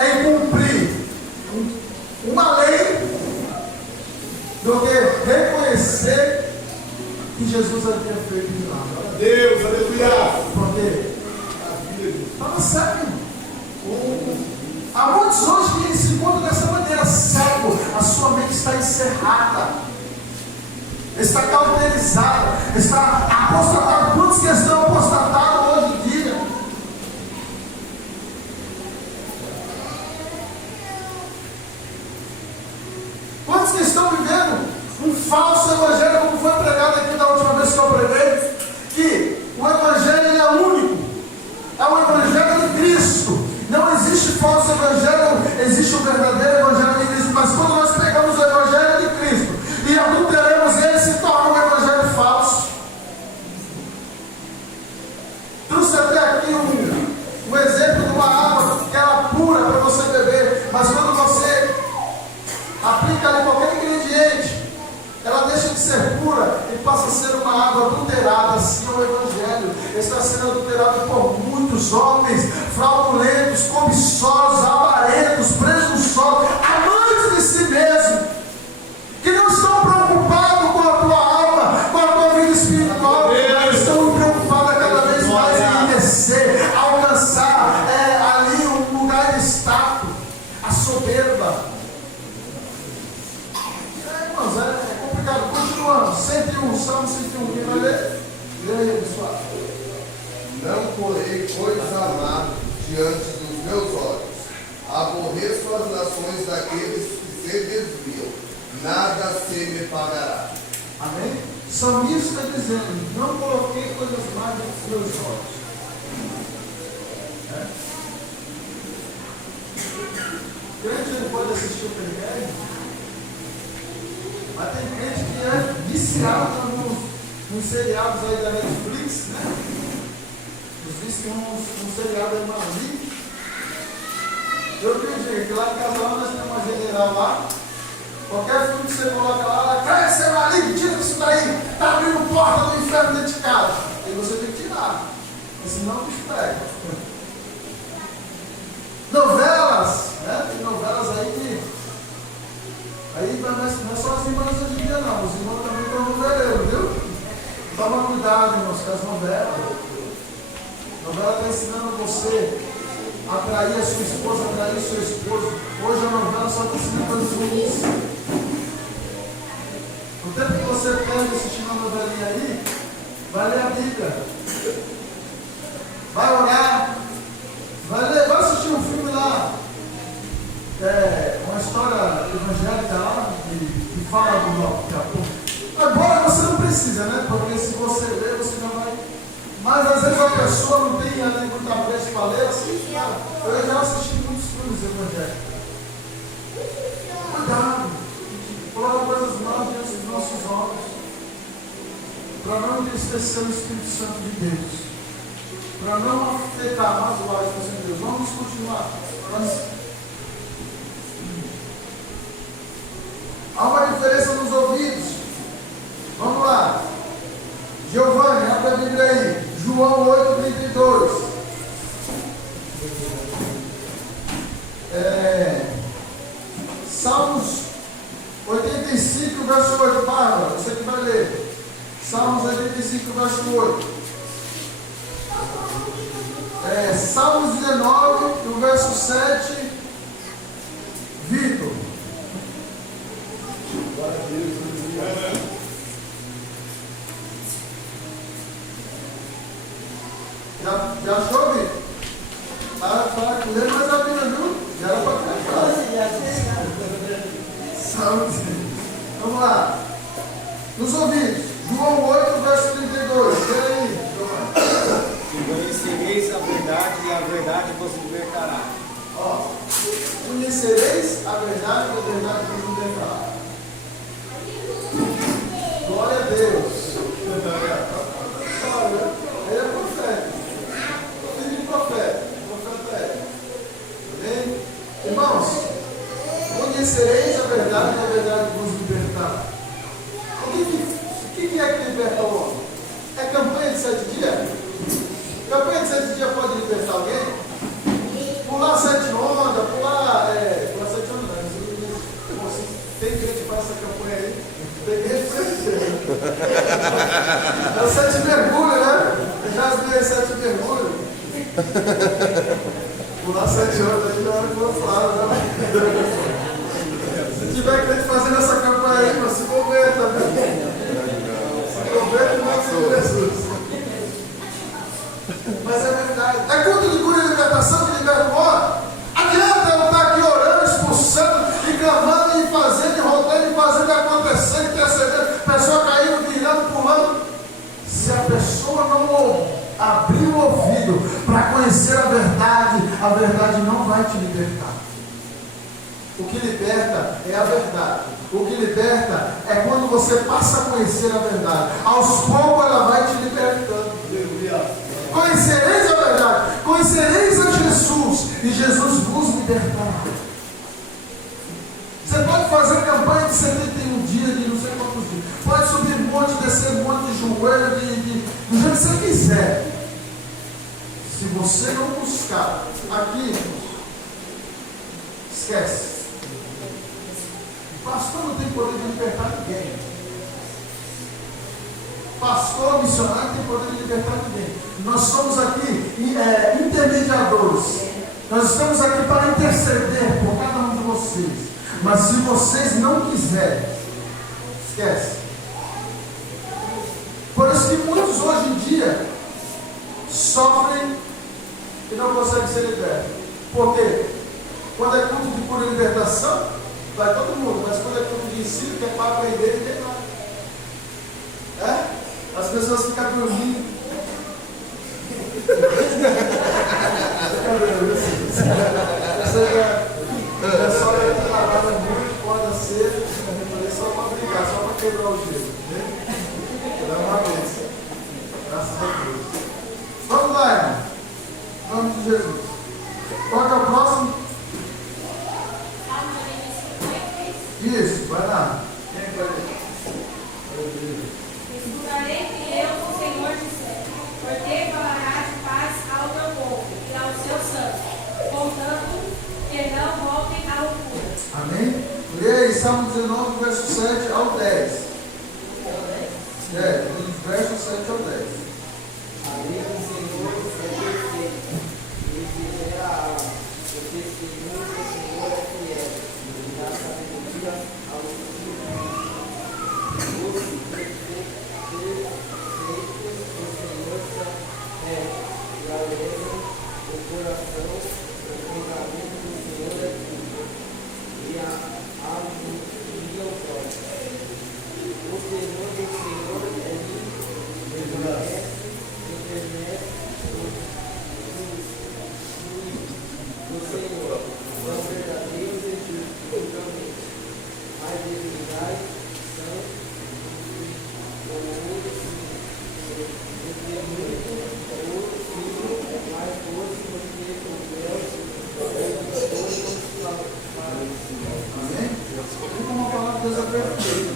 em cumprir uma lei do que reconhecer que Jesus havia feito milagre. Deus, aleluia. Porque estava cego. Há muitos hoje que se encontram dessa maneira, cego. A sua mente está encerrada, está cauterizada, está apostatada. Quantos que estão apostatados hoje em dia? Quantos que estão vivendo um falso evangelho, como foi pregado aqui da última vez que eu preguei, que o evangelho é único, é o evangelho de Cristo. Não existe falso evangelho, existe o verdadeiro evangelho de Cristo. Mas quando nós pegamos o evangelho de Cristo e adulteramos ele, se torna um evangelho falso. Trouxe até aqui um exemplo de uma água que era pura para você beber, mas quando você aplica ali qualquer ingrediente, ela deixa de ser pura e passa a ser uma água adulterada. Assim é o Evangelho. Está sendo adulterado por muitos homens fraudulentos, cobiçosos, avarentos, presunçosos, amantes de si mesmo, que não estão preocupados com a tua alma, com a tua vida espiritual, mas estão preocupados cada vez mais em descer, alcançar ali um lugar de status, a soberba. Irmãos, é complicado. Continuando, 101, Salmo 101, quem vai ler? Leia, pessoal. Não porei coisa má diante dos meus olhos. Aborreço as nações daqueles que se desviam. Nada se me pagará. Amém? Salmista está dizendo, não coloquei coisas más nos meus olhos. Crente não pode assistir o primeiro, mas tem crente que é viciado nos seriados aí da Netflix, né? Os vícios um seriado é maligno. Eu vi, gente, lá em casa nós temos uma general lá. Qualquer filme que você coloca lá, ela quer ser maligno, tira isso daí, está abrindo porta do inferno dentro de casa. Aí você tem que tirar, porque senão o bicho pega. Novelas, né? Tem novelas aí que. Aí não é só as irmãs hoje em dia, não. Os irmãos também estão noveleiros, viu? Toma cuidado, irmãos, com as novelas. A novela está ensinando você a atrair a sua esposa, a atrair o seu esposo. Hoje a novela só está ensinando coisas ruins. No tempo que você perde assistindo uma novelinha aí, vai ler a Bíblia. Vai orar. Vai assistir um filme lá. Uma história evangélica lá, que fala do nosso. Agora você não precisa, né? Porque se você ler, você não vai. Mas às vezes a pessoa não tem ali muita pressa para ler, assiste lá. Eu já assisti muitos filmes evangélicos. Cuidado, coloca coisas más diante dos nossos olhos, para não entristecer o Espírito Santo de Deus, para não afetar mais o ar de Deus. Vamos continuar. Há uma diferença nos ouvidos. Vamos lá. Giovanni, abre a Bíblia aí. João 8:32. Salmos 85, verso 8. Bárbara, você que vai ler. Salmos 85, verso 8. Salmos 19, no verso 7. Vitor. Vamos lá. Nos ouvidos. João 8, verso 32. Vê aí, João. E conhecereis a verdade, e a verdade vos libertará. Ó, conhecereis a verdade vos libertará. Glória a Deus. Olha, ele é profeta. Filho de profeta. Profeta é. Amém? Irmãos, conhecereis a verdade vos libertará. O que é que liberta o homem? É campanha de 7 dias? Campanha de 7 dias pode libertar alguém? Pular 7 ondas, pular 7 ondas, não. Tem gente que faz essa campanha aí. Tem gente que faz. É o 7 mergulhos, né? Eu já vi 7 mergulhos. Pular 7 ondas aí na hora que eu falo, né? Se tiver crente fazendo essa campanha aí, mas se converta também. Se converta em nome de Jesus. Mas é verdade. É culto de cura e libertação que liberta o homem. Adianta eu estar aqui orando, expulsando, e clamando, e fazendo, e rodando, e fazendo, e acontecendo, intercedendo, pessoa caindo, virando, pulando. Se a pessoa não abrir o ouvido para conhecer a verdade não vai te libertar. O que liberta é a verdade. O que liberta é quando você passa a conhecer a verdade. Aos poucos ela vai te libertando. Conhecereis a verdade. Conhecereis a Jesus. E Jesus vos libertará. Você pode fazer campanha de 71 dias, de não sei quantos dias. Pode subir monte, descer monte de joelho, do jeito que você quiser. Se você não buscar aqui, esquece. Pastor não tem poder de libertar ninguém. Pastor, missionário, não tem poder de libertar ninguém. Nós somos aqui intermediadores. Nós estamos aqui para interceder por cada um de vocês. Mas se vocês não quiserem, esquece. Por isso que muitos hoje em dia sofrem e não conseguem ser libertos. Por quê? Quando é culto de cura e libertação, vai todo mundo, mas quando é culto de ensino, que é para aprender, não tem nada. As pessoas ficam dormindo. É só que trabalha muito, pode ser, só para brincar, só para quebrar o gelo. É uma bênção. Graças a Deus. Vamos lá, irmão. Em nome de Jesus. Qual que é o próximo? Isso, vai lá. Quem é que vai ler? Escutarei que eu, o Senhor, disser, porque falará de paz ao teu povo e aos seus santos, contanto que não voltem à loucura. Amém? Leia Salmo 19, verso 7 ao 10. Do verso 7 ao 10. A lei do Senhor é perfeita, e libera a alma, o testemunho do Senhor é fiel, e dá sabedoria aos filhos. Os perfeitos do Senhor são e alegram o coração, o fundamento do Senhor é puro, e a alegria os olhos. O Senhor do Senhor é limpo, do Senhor são verdadeiros e justos, mas dignidade são loucos, o muito o filho mais doce do que o mel, Amém? Fica uma palavra de Deus é perfeita.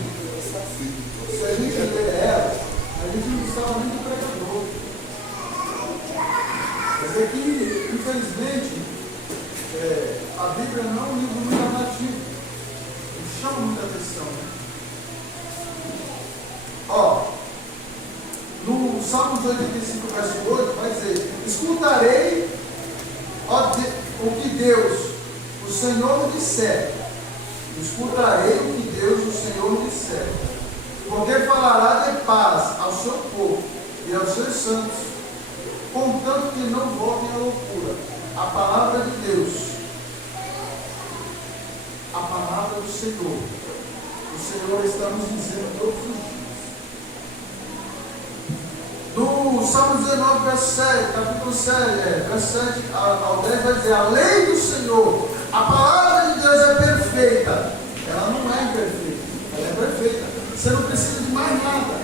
Se a gente ler ela, a gente não precisava nem do pregador. Quer dizer que, infelizmente, a Bíblia não é um livro muito narrativo. Ele chama muita atenção. Né? Ó, no Salmo 85, verso 8, vai dizer: escutarei o que Deus, o Senhor, disser. Escutarei o que Deus, o Senhor, disser. Porque falará de paz ao seu povo e aos seus santos, contanto que não voltem à loucura. A palavra de Deus, a palavra do Senhor, o Senhor está nos dizendo todos os dias. Do Salmo 19, verso 7, capítulo 7, verso 7 ao 10, vai dizer: a lei do Senhor, a palavra de Deus é perfeita. Ela não é imperfeita, ela é perfeita. Você não precisa de mais nada.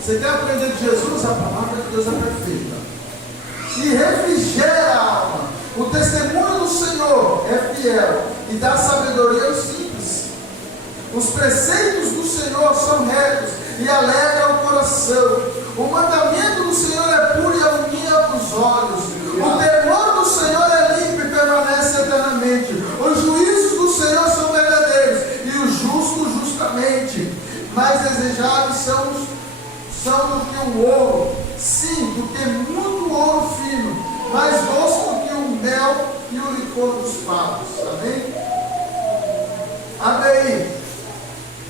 Você quer aprender de Jesus? A palavra de Deus é perfeita e refrigera a alma. O testemunho do Senhor é fiel e dá sabedoria aos simples. Os preceitos do Senhor são retos e alegram o coração. O mandamento do Senhor é puro e alunia os olhos. O temor do Senhor é limpo e permanece eternamente. Os juízos do Senhor são verdadeiros e o justo justamente. Mais desejáveis são do que o ouro, sim, do que muito ouro fino, mais doce do que o mel e o licor dos favos. Amém? Amém.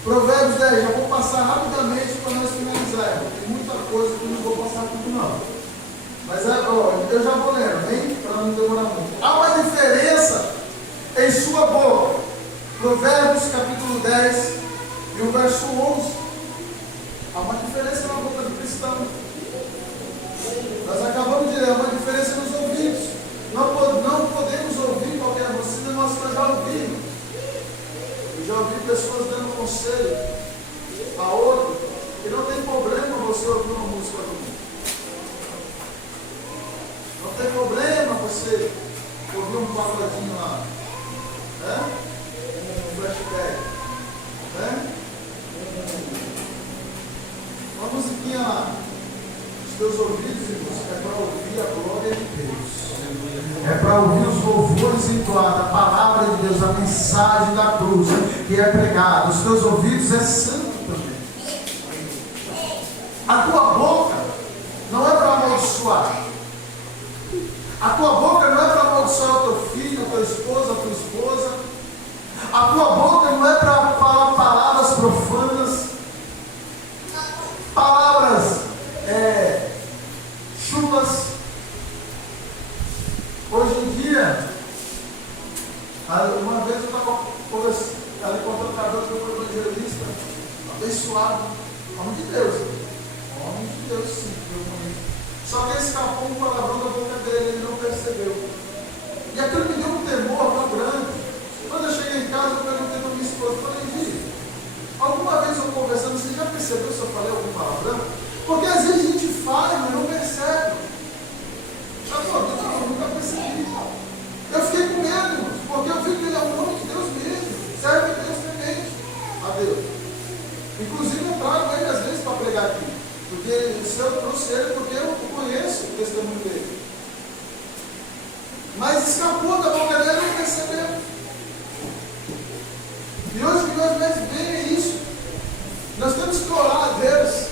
Provérbios 10, já vou passar rapidamente para nós finalizarmos. Tem muita coisa que eu não vou passar tudo não. Mas eu já vou lendo, amém? Para não demorar muito. Há uma diferença em sua boca. Provérbios capítulo 10 e o verso 11. Há uma diferença na boca do cristão. Nós acabamos de ler, há uma diferença nos ouvidos. Não podemos ouvir qualquer voz, nós já ouvimos. Eu já ouvi pessoas dando conselho a outro, e não tem problema você ouvir uma música do mundo. Não tem problema você ouvir um pagodinho lá, né? Um flashback, né? Uma musiquinha lá. Os teus ouvidos, irmãos, é para ouvir a glória de Deus. É para ouvir os louvores entoados, a palavra de Deus, a mensagem da cruz que é pregada. Os teus ouvidos é santo também. A tua boca não é para amaldiçoar. A tua boca não é para amaldiçoar o teu filho, a tua esposa, a tua esposa. A tua boca não é para falar palavras profanas, palavras chulas. Hoje em dia, uma vez eu estava conversando com o cabelo do meu evangelista, abençoado, homem de Deus, sim, eu conheço. Só que escapou um palavrão da boca dele, ele não percebeu. E aquilo me deu um temor tão grande. Quando eu cheguei em casa, eu perguntei para minha esposa, falei: Gi, alguma vez eu conversando, você já percebeu se eu falei algum palavrão? Porque às vezes a gente faz, mas não percebe. Eu nunca percebi. Eu fiquei com medo, porque eu vi que ele é um homem de Deus mesmo, serve a Deus temente a Deus. Inclusive eu trago ele às vezes para pregar aqui, porque se eu trouxe ele, porque eu conheço o testemunho dele. Mas escapou da boca dele e não percebeu. E hoje o que nós mais vemos é isso. Nós temos que orar a Deus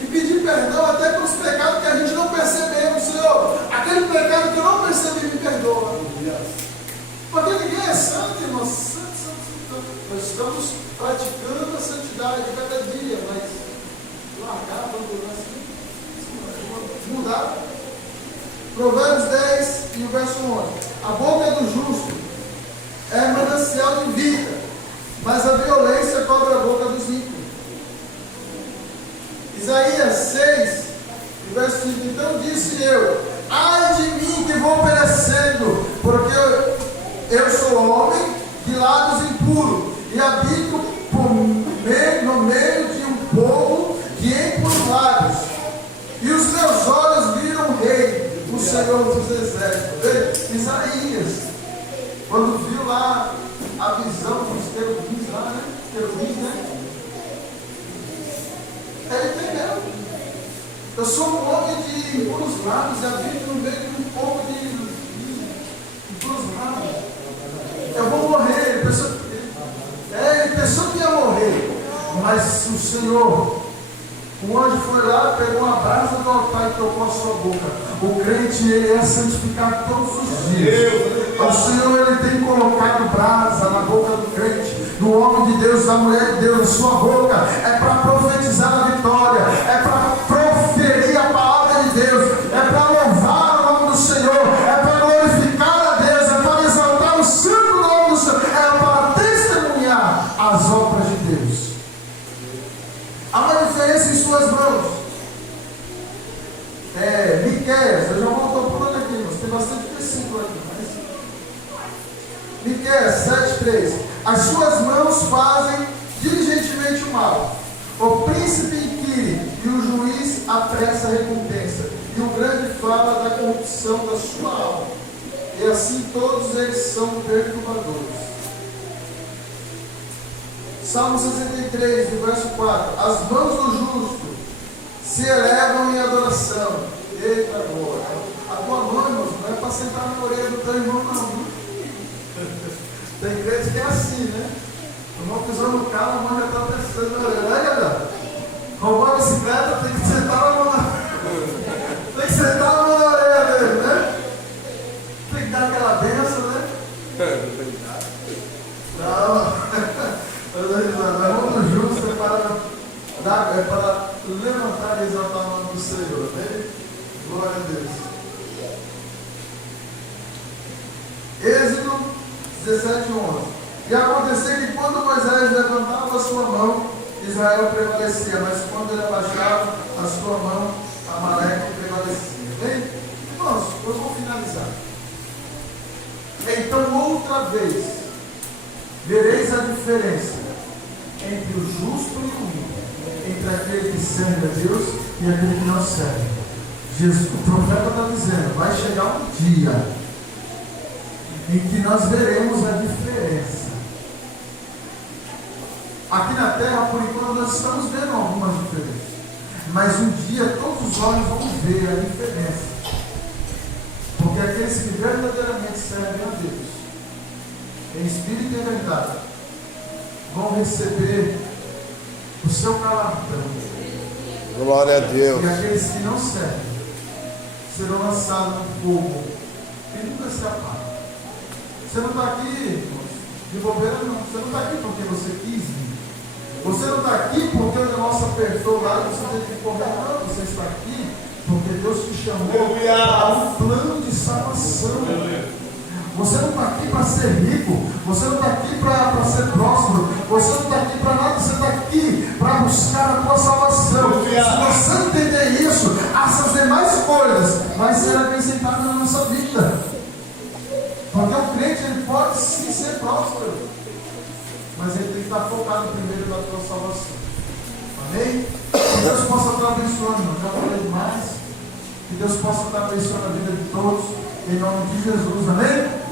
e pedir perdão até pelos pecados que a gente não percebeu. Senhor, aquele pecado que eu não percebi, me perdoa. Porque ninguém é santo, irmão. Santo. Nós estamos praticando a santidade cada dia, mas largar, abandonar assim, mudar. Provérbios 10 e o verso 11. A boca do justo é manancial de vida, mas a violência cobre a boca dos ímpios. Isaías 6, verso 5. Então disse eu: ai de mim que vou perecendo, porque eu sou homem de lábios impuros e habito no meio de um povo que impura lábios. E os meus olhos viram o Rei, o Senhor dos Exércitos. Veja, Isaías, quando viu lá a visão dos querubins lá, né? Querubins, né? Ele entendeu. Eu sou um homem de impuros lábios e habito no meio de um povo de impuros lábios. Eu vou morrer. Ele pensou que ia morrer. Mas o Senhor, o anjo foi lá, pegou uma brasa do altar e tocou a sua boca. O crente, ele é santificado todos os dias. O Senhor, ele tem colocado brasa na boca do crente, do homem de Deus, da mulher de Deus. A sua boca é para profetizar a vitória, é para proferir a palavra de Deus, é para louvar o nome do Senhor, é para glorificar a Deus, é para exaltar o santo nome do Senhor, é para testemunhar as obras de Deus. Miqueias, eu já estou pulando aqui, mas tem bastante versículo aqui. Miqueias 7,3. As suas mãos fazem diligentemente o mal. O príncipe inquire e o juiz apressa a recompensa. E o grande fala da corrupção da sua alma. E assim todos eles são perturbadores. Salmo 63, do verso 4. As mãos do justo se elevam em adoração. Eita glória. A tua mão, irmão, não é para sentar na orelha do teu irmão, não. Tem crente que é assim, né? O irmão pisou no carro, a mão já está pensando na orelha. Né, galera? Roubou a bicicleta, tem que sentar a mão na... Tem que sentar a mão na orelha dele, né? Tem que dar aquela benção, né? Não. A mão do justo é para levantar e exaltar o nome do Senhor. Né? Glória a Deus. Êxodo 17:11. E aconteceu que quando Moisés levantava a sua mão, Israel prevalecia, mas quando ele abaixava a sua mão, Amaleque prevalecia. Bem, irmãos, eu vou finalizar. Então, outra vez, vereis a diferença entre o justo e o ímpio, entre aquele que serve a Deus e aquele que não serve. Jesus, o profeta está dizendo, vai chegar um dia em que nós veremos a diferença. Aqui na terra, por enquanto, nós estamos vendo algumas diferenças, mas um dia todos os olhos vão ver a diferença, porque aqueles que verdadeiramente servem a Deus em espírito e em verdade vão receber o seu galardão. Glória a Deus. E aqueles que não servem serão lançados no fogo e nunca se apagam. Você não está aqui, irmãos, de bobeira não. Você não está aqui porque você quis vir. Você não está aqui porque o negócio apertou lá e você teve que correr. Não, você está aqui porque Deus te chamou para um plano de salvação. Você não está aqui para ser rico, você não está aqui para ser próspero, você não está aqui para nada, você está aqui para buscar a tua salvação. Se você entender isso, essas demais coisas vai ser acrescentadas na nossa vida. Porque o crente ele pode sim ser próspero, mas ele tem que estar focado primeiro na tua salvação. Amém? Que Deus possa estar abençoando, irmão. Já falei demais. Que Deus possa estar abençoando a vida de todos, em nome de Jesus. Amém?